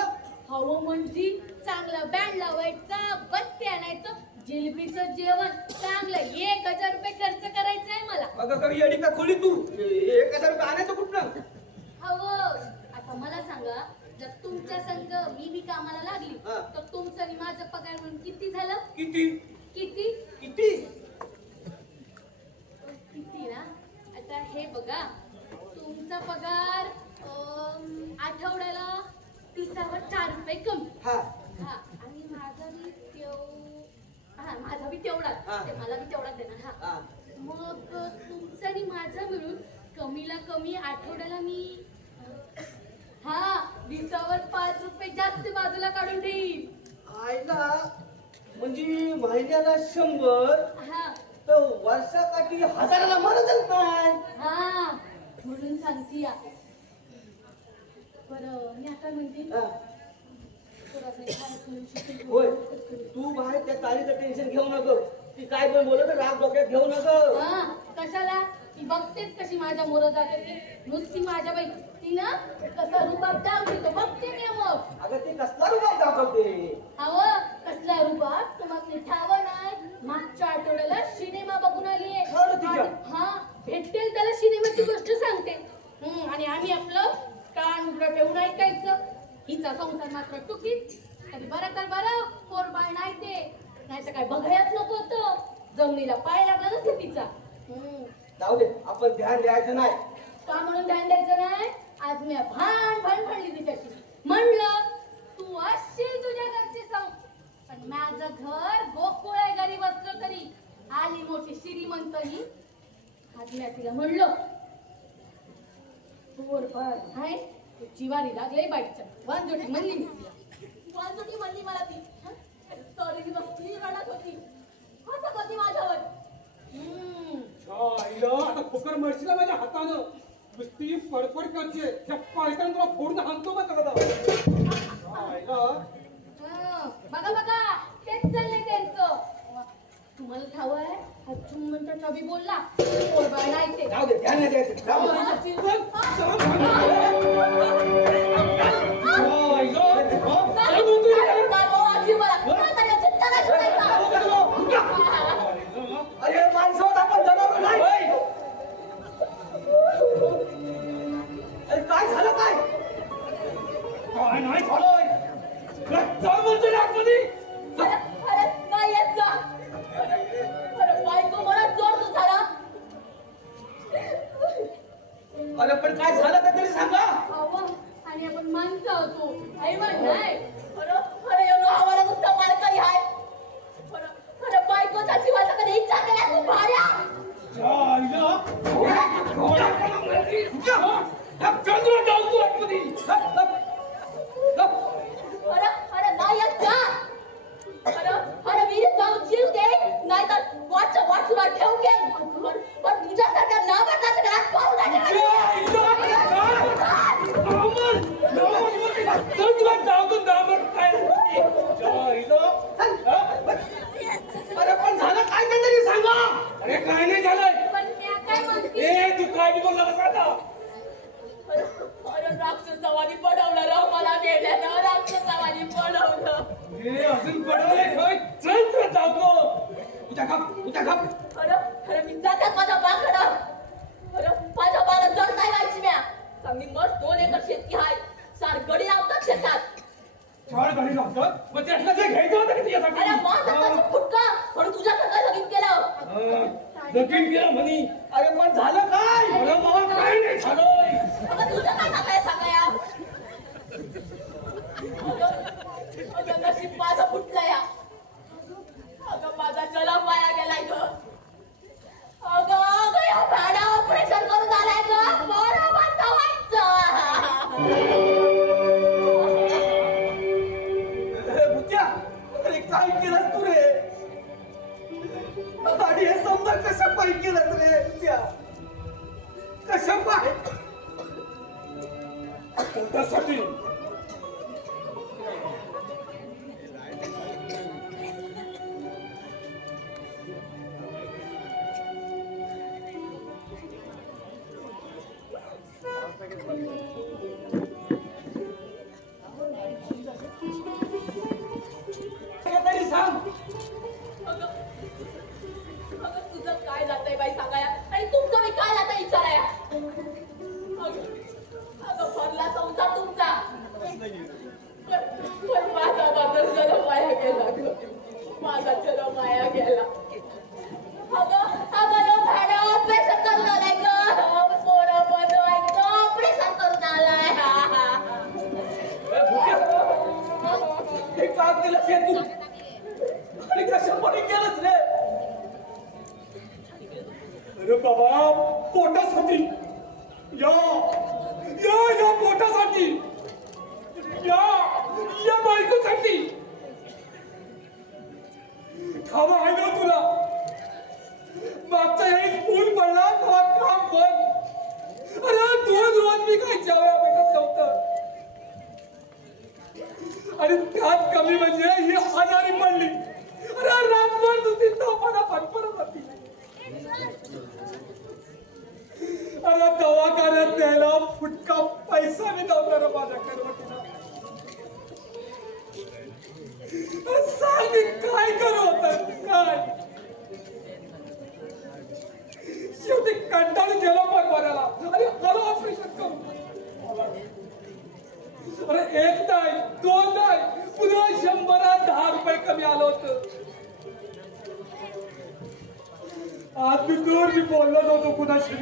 हवं म्हणजे चांगलं बँड लावायचं बत्ती आणायचं जिलबीचं जेवण चांगलं 1000 रुपये खर्च करायचंय मला अगं कधी येडी का खोली तू 1000 रुपये आणायचं कुठनं हवं आता मला सांगा जर तुमच्या संघ मी बी कामाला लागली हा. तर तुमचं आणि माझं पगार म्हणून किती झालं किती किती किती किती ना आता हे बघा तुमचा पगार आठवड्याला 30वर 4 रुपये कमी हा हा आणि माझा बी माझा बी तेवढाच हा. ते मला बी तेवढाच देणार हा हा मग तुमचं आणि माझं मिळून कमीला कमी आठवड्याला मी हा 20वर 5 रुपये जास्त बाजूला काढून देईन आईला म्हणजे महिन्याला 100 हा तर वर्षाकाठी 1000ला म्हणतच नाही हा म्हणून सांगती या बरं मी आता म्हणते हा. पोरासनी शाळेत घालून शिकून होय ठेवू. तू बाहेर त्या तालीचं टेन्शन घेऊ नको ती काय पण बोलत राग डोक्यात घेऊ नको हा कशाला ती बघतेच कशी माझ्या मोर जाते ती नुसती माझ्या बाई ती ना कसा रुबाब दाखवतो बघते मी मग अगं ते कसला रुबाब दाखवते अव कसला रुबाब तुम्हाला ठावं नाही मागच्या आठवड्याला सिनेमा बघून आलीये खरं तिच्या? हा भेटेल त्याला सिनेमाची गोष्ट सांगते आणि आम्ही आपलं कान उघडं ठेवून ऐकायचं हिचा संसार मात्र टुकीत कधी बरं तर बरं पोरबाळ नाही ते नाही तर काय बघायच नको होतं जमिनीला पाय लागला नसतं तिचा जाऊ दे आपण ध्यान द्यायचं नाही का म्हणून ध्यान द्यायचं नाही आज मी भांड भांडली तिच्याशी म्हणलं तू अशी तुझ्या घरची सांग पण माझं घर गोकुळ आहे गरीब असलं तरी आली मोठी श्रीमंत ही आज मी तिला म्हणलं पोरबाळ हाय जिवारी लागले बाईच्या वांजोटी म्हणली मी तिला वाजोटी म्हणली मला ती तरी बसली रडत होती हसत होती माझ्यावर आईला फुकर मरशीला माझ्या हातानं नुसती फडफड करते त्या पायतान तुला फोडून हाणतो बघ आईला बघा बघा तेच चाललंय त्यांचं तुम्हाला ठाव आहे हा चुम्मनचा छबी बोलला पोरबाळ नाही ते जाऊ दे ध्यान नाही द्यायचं जाऊ दे. अरे माणसावर आपण जनावर नाही अरे काय झालं काय काय नाही झालंय चल म्हणजे आतमध्ये खरंच नाही येत अरे पण काय झालं तर तरी सांगा. अहो, आणि आपण माणसं होतो आई म्हणणार खरं एवढं आम्हाला नुसतं मालकरी आहे. खरं बायकोच्या जीवाचा कधी इच्छा केला तू भाड्या. खरं नाही येत का? खरं विहिरीत जाऊन जीव दे, नाहीतर वाट सुद्धा ठेवू घे. पण तुझ्यासारख्या नावाचा घरात पाहू नये. अरे पण झालं काय ते तरी सांगा. अरे काय नाही झालंय. पण त्या काय म्हणते ए तू काय बी बोलला का आता. राक्षसवाणी पडवलं राव मला गेल्यानं. राक्षसवाणी पडवलं. हे अजून पडवले काय. चल चल जातो. उद्या खाप. खरं मी जातात माझ्या बाकडं. माझ्या बाला जड नाही व्हायची म्या. चांगली मस्त 2 एकर शेती आहे. 4 गडी लावतात शेतात. 4 गाडी लागतात. मग त्यातलं जे घ्यायचं होतं की तुझ्यासाठी. अरे माझं फुटका म्हणून तुझ्याकडे लगीन केलं. लगीन केलं म्हणी. अरे पण झालं काय. अरे मला काय नाही झालंय. अगं तुझं काय सांगाया. अगं नशीब माझं फुटलं या. अगं माझा जला पाया गेलाय ग. अगं या भाड्या ऑपरेशन करून आलाय ग. बरं म्हणता बुद्ध्या अरे काय केलं तू रे. आणि हे समजा कशा पायी केलं रे बुद्ध्या. कशा पाय पोटासाठी. तरी सांग. अगं तुझं काय जातंय बाई सांगाया. आणि तुमचं मी काय जातं विचाराया. अगं भरला संसार तुमचा. पण माझा जन्म वाया गेला ग. माझा जन्म वाया गेला. अगं यो भाड्या ऑपरेशन करून आलाय ग. पोरं बनवायचं ऑपरेशन करून आलाय. हे काम केलं ते तू. आणि कशा पायी केलंच रे. अरे बाबा पोटासाठी. या पोटासाठी. या बायकोसाठी. खावा आहे ना तुला. मागच्या वेळेस पूल पडला तेव्हा काम बंद. अरे 2 रोज मी काही जेवायला भेटत नव्हतं. आणि त्यात कमी म्हणजे ही आजारी पडली. अरे रातभर तुझी तापाना फटफडत होती. अरे दवाखान्यात न्यायला फुटका पैसा मी नव्हता रे माझ्याकडे. सांग मी काय करू होतं काय. शेवटी कंटाळून गेलो पण बऱ्याला. अरे आलो ऑपरेशन करू. अरे 1 नाही 2 नाही पुन्हा 100-10 रुपये कमी आलं होतं. आज मी दूर मी बोललो नव्हतो कुणाशी.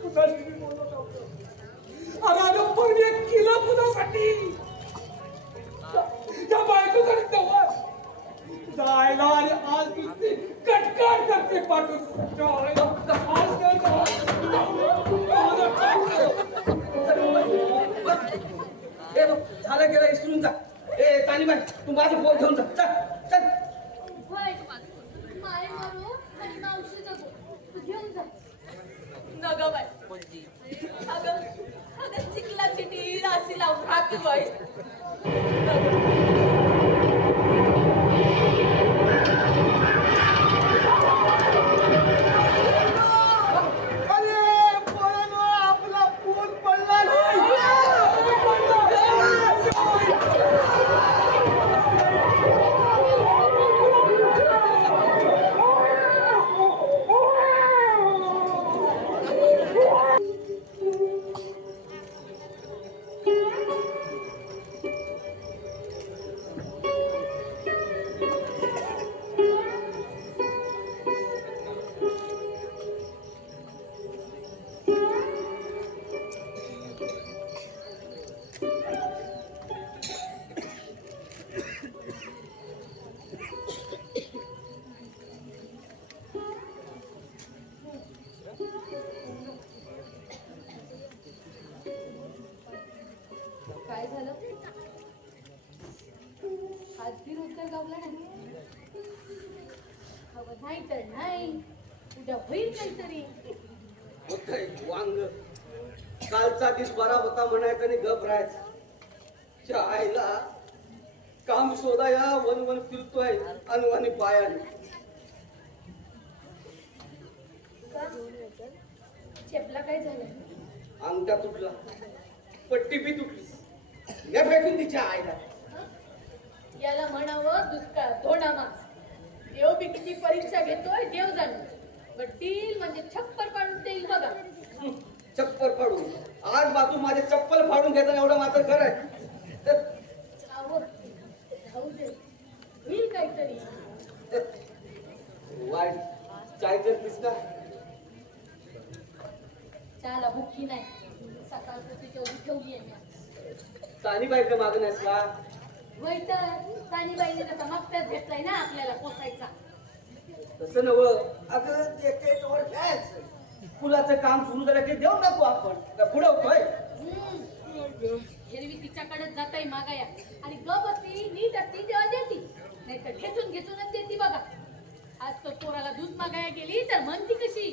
कुणाशी बोललो नव्हतो. अरे पण 1 किलो कुणासाठी. त्या बायकोसाठी तेव्हा जायला. आणि आज तुझी कटकाट करते पाठवून. झालं गेलं इसरून जा. ए तानीबाई तू माझं पोट घेऊन जा. चल होय माय मरू आणि मावशी जगू. तू घेऊन जा. नग बाई. अगं चिखलाची ती राशी लावून राहते बाई. आपला पूल पडला नाही. उद्या होईल काहीतरी. होतंय वांग. कालचा दिस बरा होता म्हणायचं आणि गप राहायचं. च्या आईला काम शोधाया वन वन फिरतोय अनवानी पायाने. चेपला काय झालं? अंगठा तुटला, पट्टी बी तुटली. या फेकून तिच्या आईला. याला म्हणावं दुष्काळ धोडा मास. देव बी किती परीक्षा घेतोय देव जाणतो. पण डील म्हणजे छप्पर पाडून देईल बघा. चप्पल फाडून आज बाजू माझे चप्पल फाडून घेताना एवढं मात्र खरं आहे. अहो, जाऊ दे. होईल काहीतरी. वाईट चाय तर पिसका. चहाला भुक्की नाही. सकाळचं तेवढी ठेवली आहे मी. सानी बाईकडे मागण्यास का वय तर सानीबाईने तसा मागताच घेतलाय ना आपल्याला पोसायचा. तसं नव अगं ते काही तोवर घ्यायचं. फुलाचं काम सुरू झालं की देऊ नको आपण पुढं होतोय. एरवी तिच्याकडेच जाताय मागाया आणि गप असती नीट असती तेव्हा देती. नाही तर घेचून घेचूनच देती बघा. आज तो पोराला दूध मागाया गेली तर म्हणती कशी?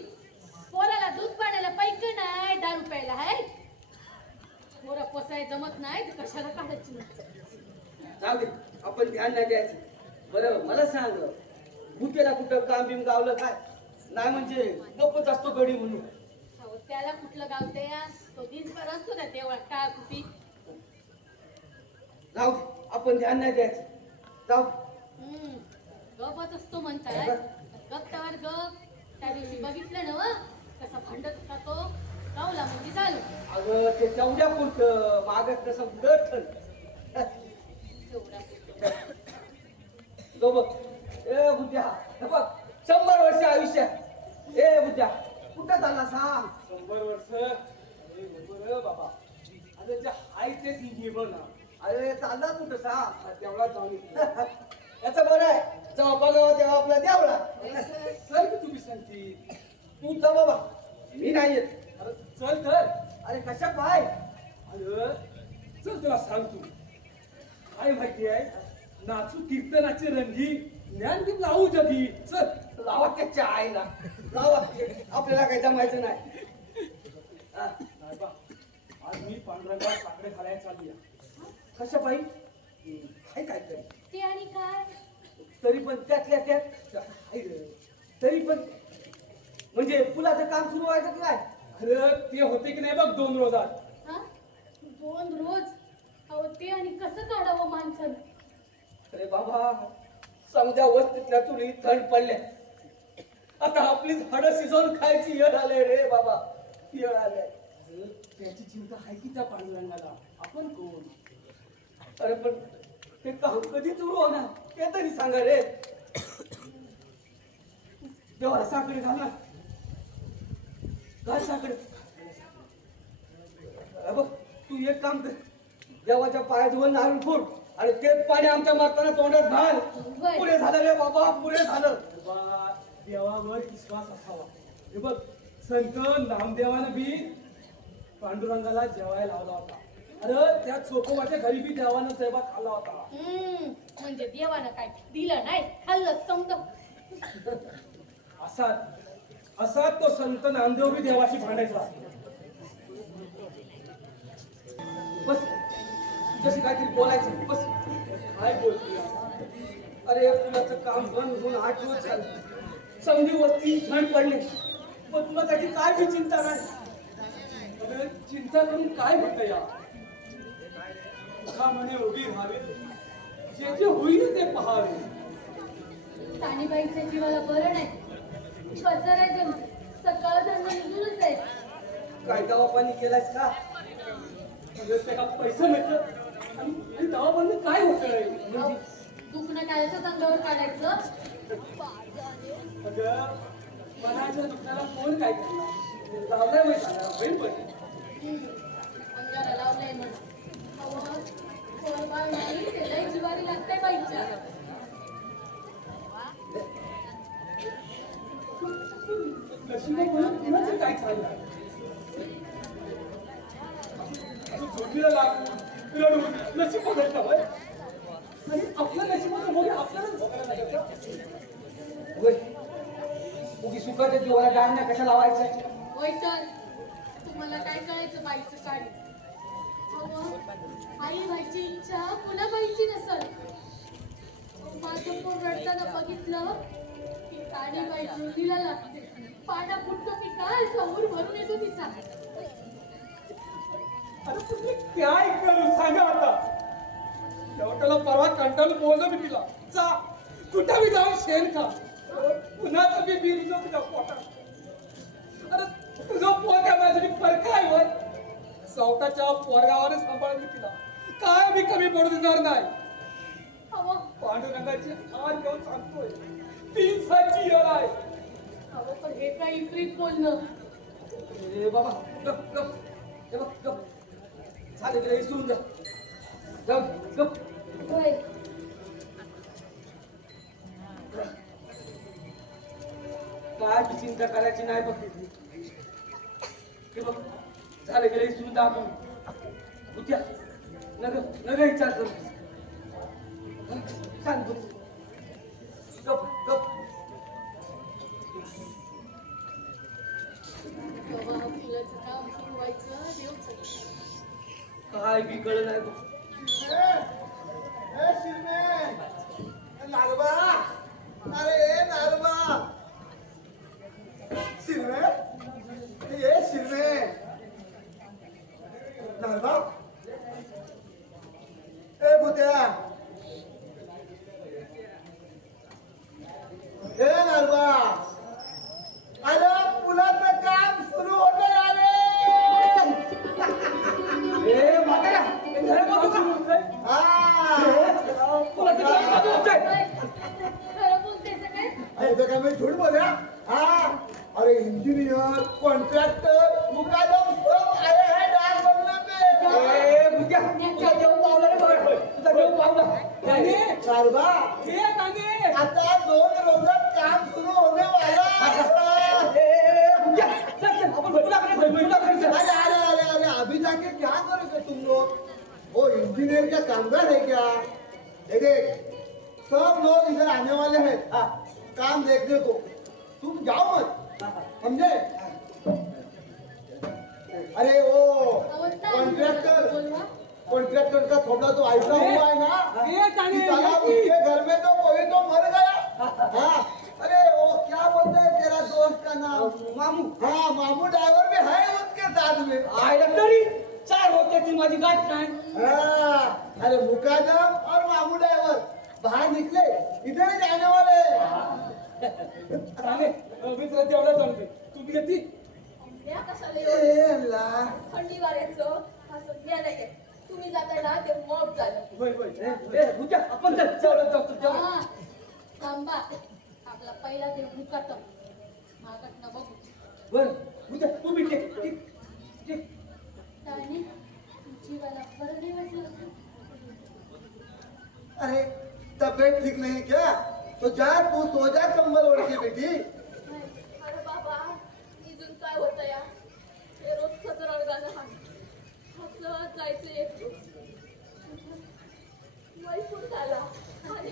पोराला दूध पाण्याला पैक नाही 10 रुपयाला आहे. पोरं पोसाय जमत नाही तर कशाला काढायची नसतं. जाऊ दे आपण ध्यान नाही द्यायचं. बरं मला सांग भुकेला कुठं काम बिम गावलं काय? नाही म्हणजे गप्पच असतो गडी म्हणून. अहो, त्याला कुठलं गावते या? तो दिसभर असतो ना तेव्हा टाळ कुपी. जाऊ दे, आपण ध्यान नाही द्यायचं. जाऊ गपच असतो म्हणताय. गप्तावर गप. त्या दिवशी बघितलं ना व? कसा भांडत होता तो. गावला म्हणजे झालं. अगं ते तेवढ्या पुरतं मागत तसं गठन. तेवढा तो बघ ए बुद्ध्या हे बघ 100 वर्ष आयुष्य. ए बुद्ध्या कुठं चालला सांग. 100 वर्ष बरं बाबा. अरे जे हाय तेच निघ ना. अरे चालला कुठं सांग. तेवढा जाऊन याचं बरं आहे. जेव्हा बघावं तेव्हा आपला देवळा. चल की तुम्ही सांगती. तू जा बाबा मी नाही येत. अरे चल तर. अरे कशा पाय. अरे चल तुला सांगतो. काय माहिती आहे नाचू कीर्तनाची रंगी ज्ञान देऊन लावू जगी. चल लावा त्याच्या आईला लावा. आपल्याला काही जमायचं नाही. हा. नाही बा, आज मी पांढऱ्याला साखरे घालायला चालली आहे. कशा पायी काय काय तरी. ते आणि काय? तरी पण त्यातल्या त्यात हाय रे. तरी पण म्हणजे पुलाचं काम सुरू व्हायचं की काय. अरे ते होते की नाही बघ 2 रोजात. हा? 2 रोज? अहो ते आणि कसं काढावं माणसानं? अरे बाबा समजा वस्तीतल्या तुरी थंड पडल्या. आता आपली झाडं शिजवून खायची येळ आले रे बाबा. येळ आले. त्याची चिंता आहे की त्या पांडुरंगाला. आपण कोण? अरे पण ते काम कधी सुरू होणार ते तरी सांगा रे. देवा साखरे घाल ना. घाल साखरे. बघ तू एक काम कर. देवाच्या पायाजवळ नारळ फोड आणि तेच पाणी आमच्या मारताना तोंडात घाल. पुरे झालं रे बाबा पुरे झालं. बा देवावर विश्वास असावा. हे बघ संत नामदेवानं बी पांडुरंगाला जेवायला लावला होता. अरे त्या चोकोबाच्या घरी बी देवानं जेव्हा खाल्ला होता. म्हणजे देवानं काय दिलं नाही खाल्लं समज. असा तो संत नामदेव बी देवाशी भांडायचा. बस तुझ्याशी काहीतरी बोलायचं. बस काय बोलतोय? अरे तुलाचं काम बंद होऊन 8 दिवस झाले. समधी वस्ती थंड पडले. पण तुला त्याची काय बी चिंता नाही. अरे चिंता करून काय होतं या? तुझा म्हणे उभी राहावे. जे जे होईल ते पहावे. सानीबाईच्या जीवाला बरं नाही. पचारायचं सकाळ धंदा निघूनच आहे. काय दवा पाणी केलायस का. म्हणजे त्याला पैसे मिळतात आणि दवाबंद काय होतंय? अहो, दुखणं कायचं अंगावर काढायचं. अगं मनाच्या दुखण्याला कोण काय करणार? लावलाय माहिती आहे होईल पण. अंगाला लावलंय म्हणून. अहो, पोरबाळ नाही ते लय जिवारी लागतंय बाईच्या. नशिबात म्हणून कुणाचं काय चाललंय? असं झोपीला लागून रडून नशीब बघायचं होय. आणि आपल्या नशिबाचं भोग आपल्यालाच भोगायला लागेल का? होय उगी सुखाच्या जीवाला दान नाही कशा लावायचं. होय तर तुम्हाला काय कळायचं बाईचं काळी. आई व्हायची इच्छा पुन्हा व्हायची नसल. माझं पोर रडताना बघितलं की काळी बाई जोडीला लागते. पाडा फुटतो की काय समोर भरून येतो तिचा. अरे तुम्ही काय करू सांगा आता. शेवटाला परवा कंटाळून बोललो मी तिला, जा कुठं मी जाऊन शेण खा. पुन्हाच मी बिरलो तुझ्या पोटात. अरे तुझं पोर काय माझ्यासाठी फरक आहे वर. स्वतःच्या पोरगावाने सांभाळून मी तिला काय मी कमी पडू देणार नाही. अहो पांडुरंगाची हार घेऊन सांगतोय ती साची येळ आहे. अहो पण हे काय विपरीत बोलणं. ए बाबा गप गप हे बघ गप झाले गेले विसरून जा. गप गप होय काय ती चिंता करायची नाही बघ. हे बघ झाले गेले विसरून जा. आपण उद्या नग नग विचार करू. सांग तू गप गप. तेव्हा फुलाचं काम सुरू व्हायचं देवचं. काय बी कळ नाही बघ. ए शिरमे, नारबा, अरे नारबा, शिरमे, ये शिरमे, नारबा, ए भुत्या, ए नारबा, अरे पुलाचं काम सुरू होतं आले. ए म्हाताऱ्या हे घर बाजू का? तुला ते घर बाजू होतंय. खरं बोलतेस काय? ऐसा क्या मैं झूठ बोल रहा? हाँ, अरे इंजीनियर, कॉन्ट्रैक्टर, मुकादम सब आए हैं डाक बंगले में. ए बुद्ध्या तुझा देव पावला रे बघ. तुझा देव पावला. याने नारबा, हे ताने आता 2 रोजात काम सुरू होने वाला. ए बुद्ध्या चल चल आपण तुला अरे अरे अरे अरे अभी जाके क्या करोगे तुम लोग? वो इंजीनियर का कामगार है क्या? ये देख, सब लोग इधर आने वाले हैं काम देखने को. तुम जाओ मत, समझे? अरे वो कॉन्ट्रैक्टर, बोलवा. कॉन्ट्रैक्टर का थोड़ा तो ऐसा हुआ है ना ये ताने, कि साला ये उसके घर में तो कोई तो मर गया. हाँ, अरे वो क्या बोलता है तेरा दोस्त का नाम? मामू हाँ, मामू ड्राइवर भी है उसके साथ में. आयला तरी 4 होते ती माझी गाठ काय. हाँ, अरे मुकादम और मामू ड्राइवर बाहर निकले, इधर ही जाने वाले हैं. ताने मी तुला जेवढा सांगते तू बी येती. या कशाला ए एवढं अल्लाह, थंडी वाऱ्याचं असं घ्या नाही घेत. तुम्ही जाताय ना ते मॉब झालं. होय होय. ए बुद्ध्या आपण चल जेवढा जाऊ जेवढा. हा, थांबा. आपला पहिला देव मुकाटम. मागटनं बघू. बर बुद्ध्या तू बी टेक. त्याने जीवाला बरं नाही वाटलं का? अरे तबीयत ठीक नहीं क्या? तो जा तू सो जा कंबल ओढ़ के बेटी. अरे बाबा इथून काय होतं या हे रोजचं जर अडगाणं हा हसत जायचं एकटूच. वैकुंठ आला आणि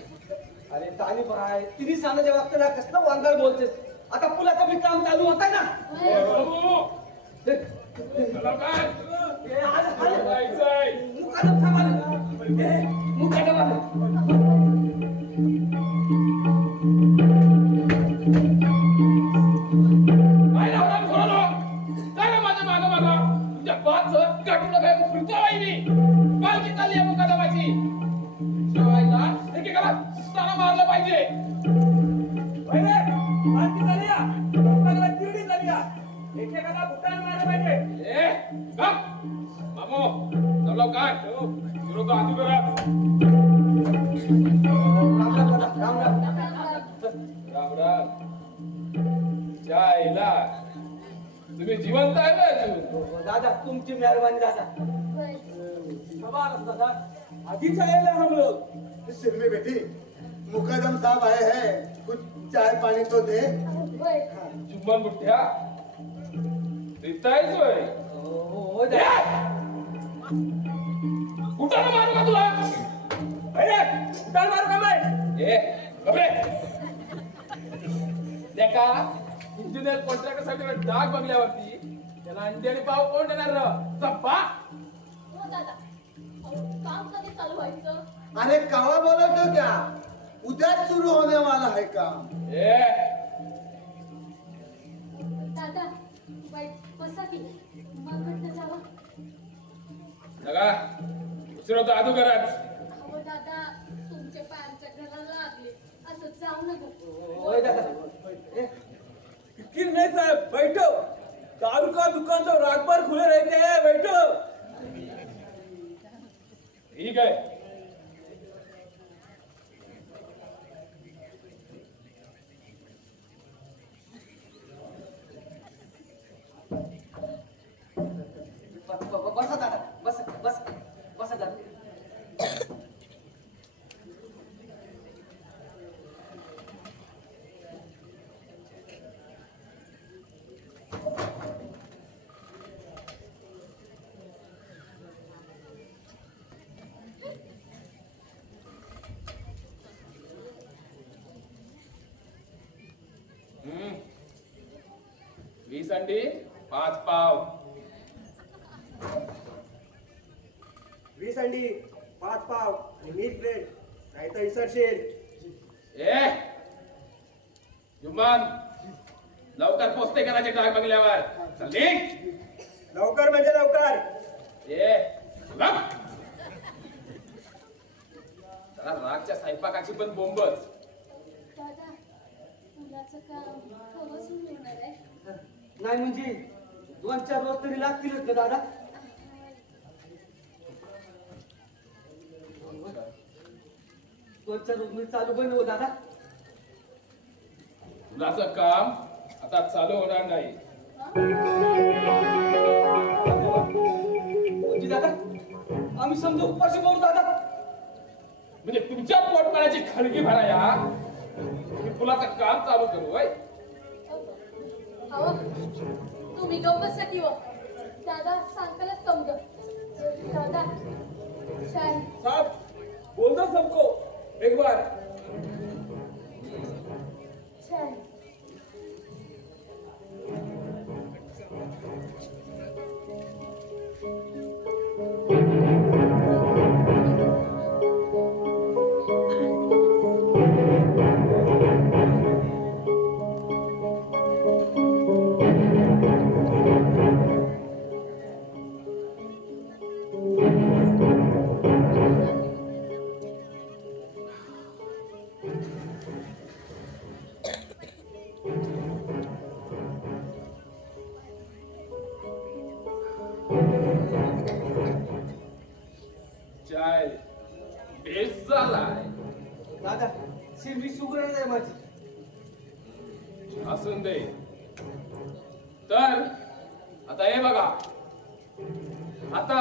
अरे ताली भाई तिने सांगायच्या वागताना कसलं वांगाळ बोलतेस. आता पुलाचं बी काम चालू होत आहे ना. होय. ए, आलं. मुकादम थांबाल. ए, मुकादम आलं. राम राम. राम राम. जायला तुम्ही जिवंत आहे ना अजून? दादा तुमची मेहरबानी दादा. होय. दादा आधीच आलेला हम लोग. शिरमे बेटी, मुकादम साहब आए हैं, कुछ चाय पानी तो दे. होय. जुम्मन बुट्ट्या दिसतायच होय. हो दादा. कुठं मारू का तुला? अरे कुठं मारू का बाई? ए गबरे देखा इंजिनियर कॉन्ट्रॅक्टरसाठी डाग बंगल्यावरती त्याला अंडी आणि पाव कोण देणार र? चप्पा? हो दादा काम कधी चालू व्हायचं? अरे कावा बोलतो क्या? उद्याच सुरू होने वाला है काम. ए दादा वाईट बसा की मग म्हटलं जावा. लगा उशीर होतो अगोदरच. अहो दादा तुमचे पाय आमच्या घराला लागले असं जाऊ नका. होय दादा. फिकिर नहीं साहब, बैठो. दारू का दुकान तो रात भर खुले रहते हैं, बैठो. ठीक है. बसा दादा, बसा दादा. वीस अंडी 5 पाव. 20 अंडी 5 पाव आणि मीठ ब्रेड नाही तर इसरशील. ए जुमान लवकर पोचते करायचे डाग बंगल्यावर. चल निघ. लवकर म्हणजे लवकर. ए लग. जरा रातच्या स्वयंपाकाची पण बोंबच. दादा मुलाचं काम कवा सुरू होणार आहे? नाही म्हणजे 2-4 रोज तरी लागतीलच ना दादा. 2-4 रोज मी चालू बनव दादा. मुलाचं काम आता चालू होणार नाही. म्हणजे दादा आम्ही समजा उपाशी करू दादा. म्हणजे तुमच्या पोटपाण्याची खळगी भराया मी फुलाचं काम चालू करू होय. अहो तुम्ही गप्प बसा की हो. दादा सांगतानाच समज. दादा शाय साहब बोल दो सबको एक बार. शाय चाय बेस झालाय. दादा शिरवी सुगरण आहे माझी. असून दे. तर आता हे बघा आता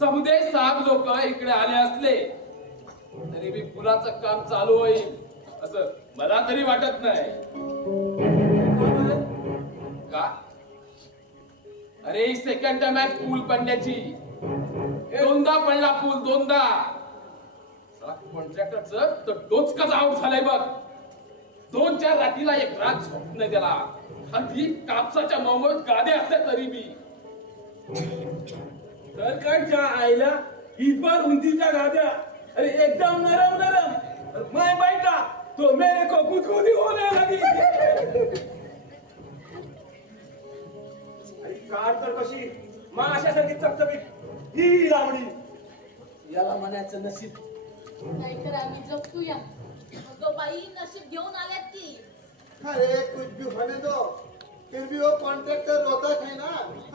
समुदाय साहेब लोक इकडे आले असले तरी मी फुलाचं काम चालू होईल असं मला तरी वाटत नाही. का? अरे सेकंड टाइम आहे पूल पडण्याची. दोनदा पडला पूल, दोनदा. कॉन्ट्रॅक्टरचं तर डोचकाच आउट झालंय बघ. 2-4 रात्रीला एक रात झोप नाही त्याला. अगदी कापसाच्या मोमोत गाद्या असल्या तरी बी. तर कडच्या आईला इथभर उंचीच्या गाद्या. अरे एकदम नरम नरम. मैं बैठा तो मेरे को गुदगुदी होने लगी. आणि कार तर कशी माशासारखी चकचकीत. ही लांबडी. याला म्हणायचं नशीब. नाहीतर आम्ही जगतो या. अगं बाई नशीब घेऊन आल्यात की. अरे कुछ भी होने दो, फिर भी वो कॉन्ट्रैक्टर रोता है ना.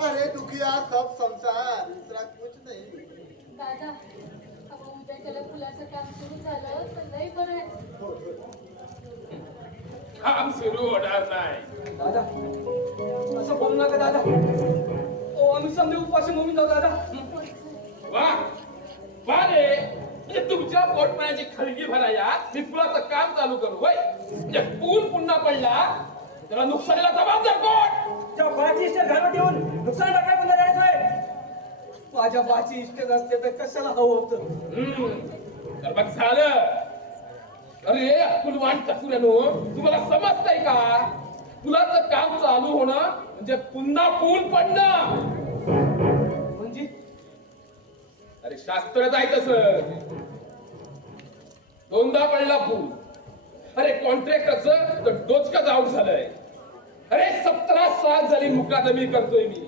अरे दुखिया सब संसार, दूसरा कुछ नहीं. दादा अहो उद्या त्याला फुलाचं काम सुरू झालं तर लय बरं आहे. काम सुरू होणार नाही. दादा असं बोलू नका दादा. ओ आम्ही समजा उपाशी म्हणून जाऊ दादा. वा वा रे. म्हणजे तुमच्या पोटपाण्याची खळगी भराया मी फुलाचं काम चालू करू होय. म्हणजे पूल पुन्हा पडला त्याला नुकसानीला जबाबदार कोण? त्या बाची इष्ट घरात येऊन नुकसान भरपाई पुन्हा द्यायचं आहे. माझ्या बाची इष्ट नसते तर कशाला हवं होतं. तर मग झालं. अरे फुलवान चकुऱ्यानो तुम्हाला समजतंय का? पुलाचं काम चालू होणं म्हणजे पुन्हा पूल पडणं. म्हणजे अरे शास्त्रच आहे तसं. दोनदा पडला पूल. अरे कॉन्ट्रॅक्टरचं तर डोचकच आउट झालंय. अरे 17 साल झाली मुकादमी करतोय मी.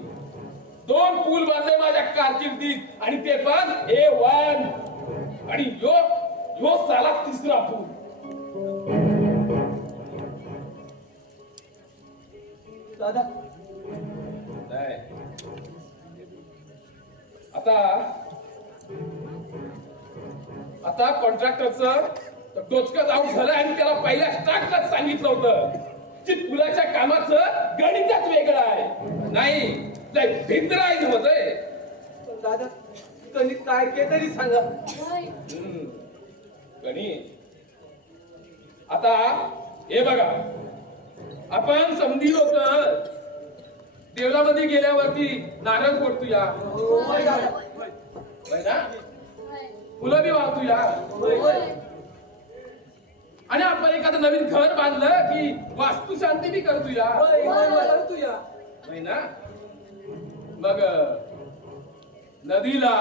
2 पूल बांधले माझ्या कारकिर्दीत आणि ते पण A1. आणि यो साला 3रा पूल. दादा नाही. आता कॉन्ट्रॅक्टरचं डोचकच आउट झालं आणि त्याला पहिल्या स्टार्टलाच सांगितलं होतं की पुलाच्या कामाचं गणितच वेगळं आहे. नाही भिंद्र आहे नव्हतंय. पण दादा कधी काय ते तरी सांगा. होय. गणित. आता हे बघा, आपण समधी लोक देवळामध्ये गेल्यावरती नारळ फोडतोया. होय दादा. होय ना? होय. फुलं बी वाहतोया. होय. आणि आपण एखादं नवीन घर बांधलं की वास्तू शांती बी करतोया. होय, होय, होय, करतोया. होय ना? मग नदीला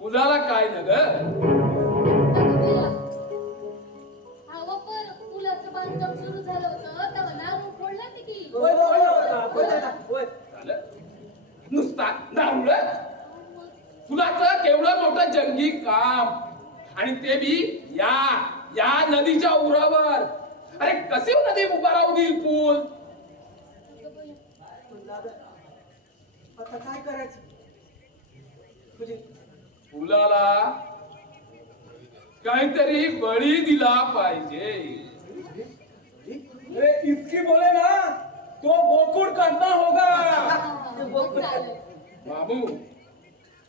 पुलाला काय न ग? अहो पण पुलाचं बांधकाम सुरू झालं होतं तेव्हा नाव फोडलं ते की. होय, होय, होय, होय, दादा, होय. झालं नुसता नावलं. पुलाचं केवढं मोठं जंगी काम आणि ते बी या नदीच्या उरावर. अरे कसे नदी उभा राहू देईल पूल? पण दादा आता काय करायचं म्हणजे पुलाला काहीतरी बळी दिला पाहिजे. अरे इसकी बोले ना तो बोकुड काटना होगा. मग चालेल. बाबू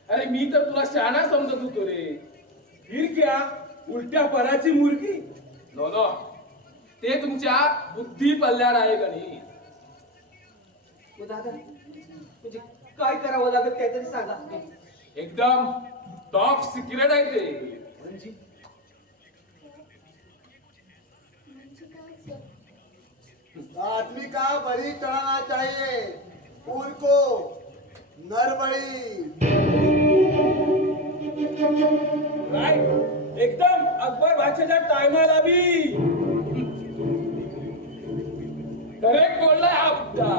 अरे मी तर तुला शहाणा समजत होतो रे. फिर क्या उलट्या पराची मुर्गी. नो ते तुमच्या बुद्धी पल्ल्याड आहे गणी. मग दादा म्हणजे काय करावं लागेल काहीतरी सांगा. एकदम टॉप सिक्रेट आहे ते. म्हणजे आदमी का बलि चढ़ाना चाहिए, फूल को नर बळी. राईट एकदम अकबर भाषेच्या टायमाला बी. करेक्ट बोललाय हा बुड्ढा.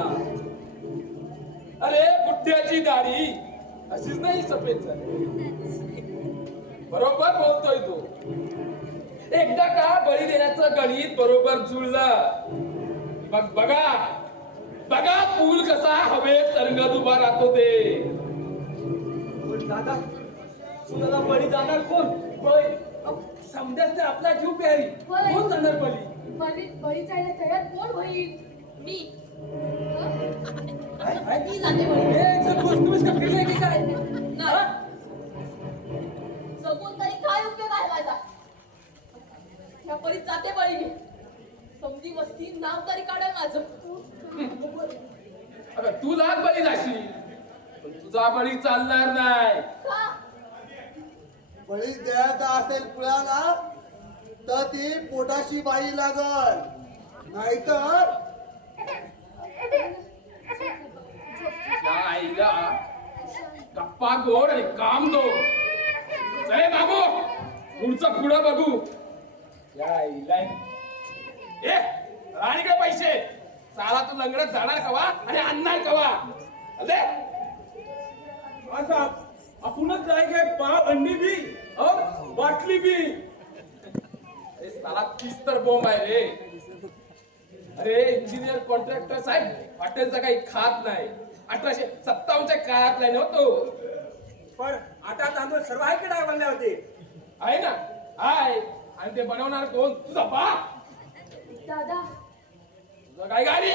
अरे बुड्ढ्याची दाढी अशीच नाही सफेद झाली. बरोबर बोलतोय तो. एकदा का बळी देण्याचं गणित बरोबर जुळलं मग बघा पूल कसा हवेत तरंगत उभा राहतो ते. पण दादा सुनाला बळी जाणार कोण? होय समजाच आपला जीव प्यारी. होय. कोण जाणार बळी? बळी जायला तयार कोण होईल? मी. मी जाते बळी. की काय? नाही. जगून तरी काय उपयोग आहे माझा? ह्या बळीत जाते बळी मी. समधी वस्ती नाव तरी काढाय माझं. अगं तू लाच बळी जाशील पण तुझा बळी चालणार नाही. का? बळी द्यायचा असेल पुळाला तर ती पोटाशी बाई लागल, नाहीतर त्या आईला गप्पा गोड आणि काम दो. चले बाबू पुढचं पुढं बघू. या आईला ए राणी काय पैसे साला तू लंगडत जाणार कवा आणि आणणार कवा? अरे असा आपणच जाएंगे पाव अंडी भी और बाटली भी. अरे साला 30 तर बॉम्ब आहे रे. अरे इंजिनियर कॉन्ट्रॅक्टर साहेब हॉटेलचा काही खात नाही. 1857च्या काळातला नव्हतो. पण आटा तांदूळ सर्व आहे की नाही बनल्यावरती. आहे ना आहे. आणि ते बनवणार कोण? तुझा बाप. दादा तुझं काय गाडी?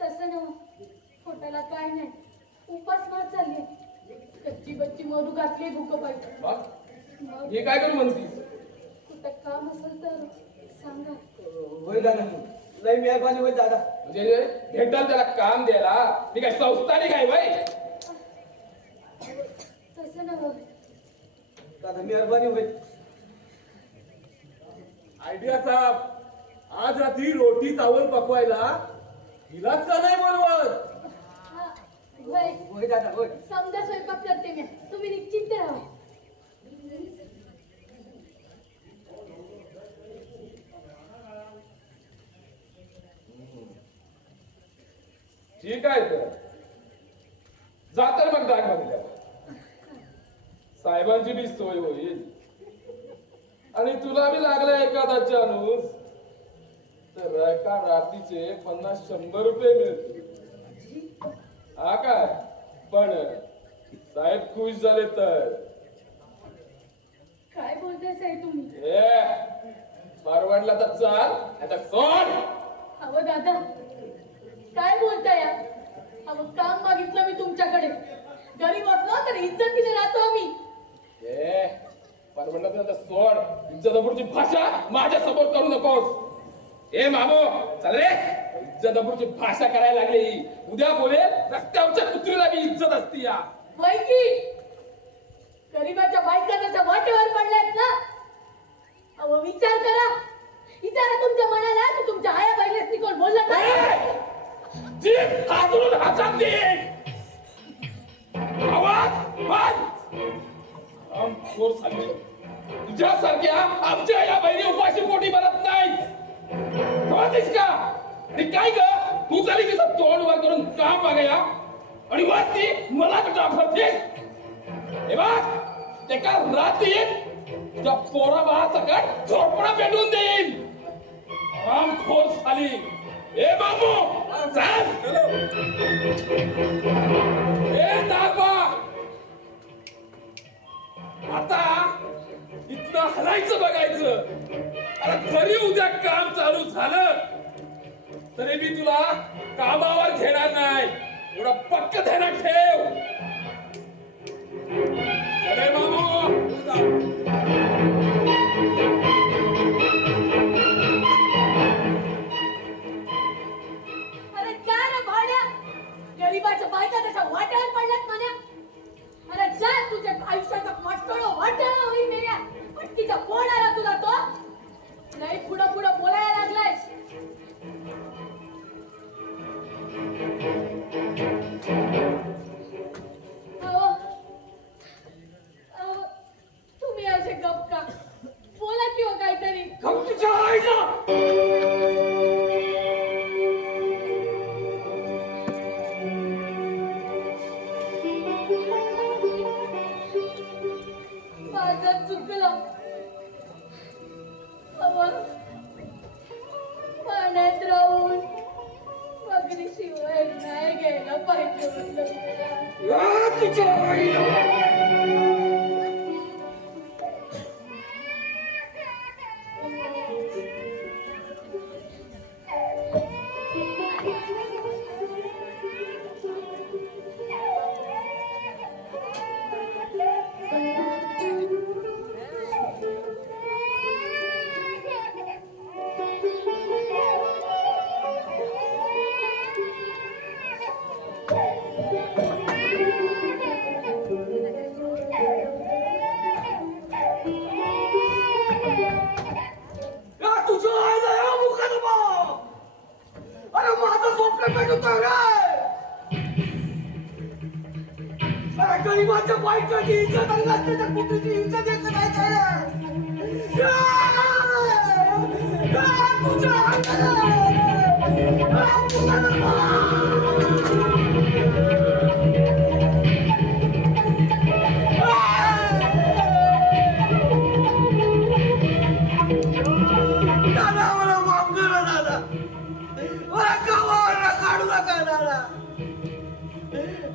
तसं नव पोटाला काय नाही उपास मार चालली. कच्ची बच्ची मधू घातली भूक पाहिजे. मग हे काय करू म्हणतीस? कुठं काम असेल तर सांगा. होय दादा लय मेहरबानी होईल दादा. म्हणजे भेटल त्याला काम द्यायला मी काय संस्थानिक आहे बाई? तसं नव दादा मेहरबानी होईल. आयडिया साहब आज रात्री रोटी चावल पकवायला हिलाच का नाही बोलवत? हा, होय. होय दादा होय. समजा स्वयंपाक करते मी, तुम्ही निश्चिंत राहा. ठीक आहे तर जा तर मग डाग मध्ये साहेबांची बी सोय होईल आणि तुला बी लागला एखादा चानूस तर एका रात्रीचे 50-100 रुपये मिळतील. हा काय पण साहेब खुश झाले तर. काय बोलताय साहेब तुम्ही? मारवाडला तर चाल आता सोड. अहो दादा, काय बोलताय? अहो काम मागितलं मी तुमच्याकडे, गरीब असलो तर इज्जतीने राहतो आम्ही. पण म्हणलं तर सोड. इज्जतपूरची भाषा माझ्या समोर करू नकोस. मामो चल रे. इज्जतपूरची भाषा करायला लागली, उद्या बोलेल रस्त्यावरच्या कुत्रीला बी इज्जत असती. या वय की गरीबाच्या बायका त्याच्या वाटेवर पडल्यात ना. अहो विचार करा, विचारा तुमच्या मनाला की तुमच्या आया बहिणीस कोण बोललं काय? जीभ हातरून हातात दे. आवाज बंद. तुझ्यासारख्या आमच्या या बहिणी उपाशी पोटी मरत नाही. कळतेस का? आणि काय ग तू झाली की तोंड वर करून काम मागाया आणि वाद ती मला कटा फरतेस. हे बघ एका रात्रीत त्या पोरा बा सकट झोपडा पेटून देईल. रामखोर झाली. मामू चाल. नागबा आता इथनं हलायचं बघायचं. अरे जरी उद्या काम चालू झालं तरी मी तुला कामावर घेणार नाही, एवढं पक्क ध्यानात ठेव. अरे मामू अरे काय रे भाड्या, गरीबाच्या बायका त्याच्या वाट्यावर पडल्यात म्हण्या. अरे जा तुझ्या आयुष्याचा मस्तोडो वाट्यावर होईल मेल्या. पटकीचा फोन आला तुला तो नाही पुढं पुढं बोलायला लागलाय. तुम्ही असे गप का बोला किंवा काहीतरी. गमतीच्या आईला माझं चुकलं. पाण्यात राहून मगरीशिवाय नाही घ्यायला पाहिजे म्हणलं. तुझ्या आईला गरीबाच्या बायकाची इज्जत आणि नसल्याच्या कुत्रीची इज्जत येत नाही काय? दादा मला माफ करा दादा. मला गावाला काढू नका दादा.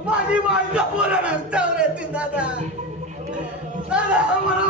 माझी बायका बोला रस्त्यावर येते दादा. दादा मला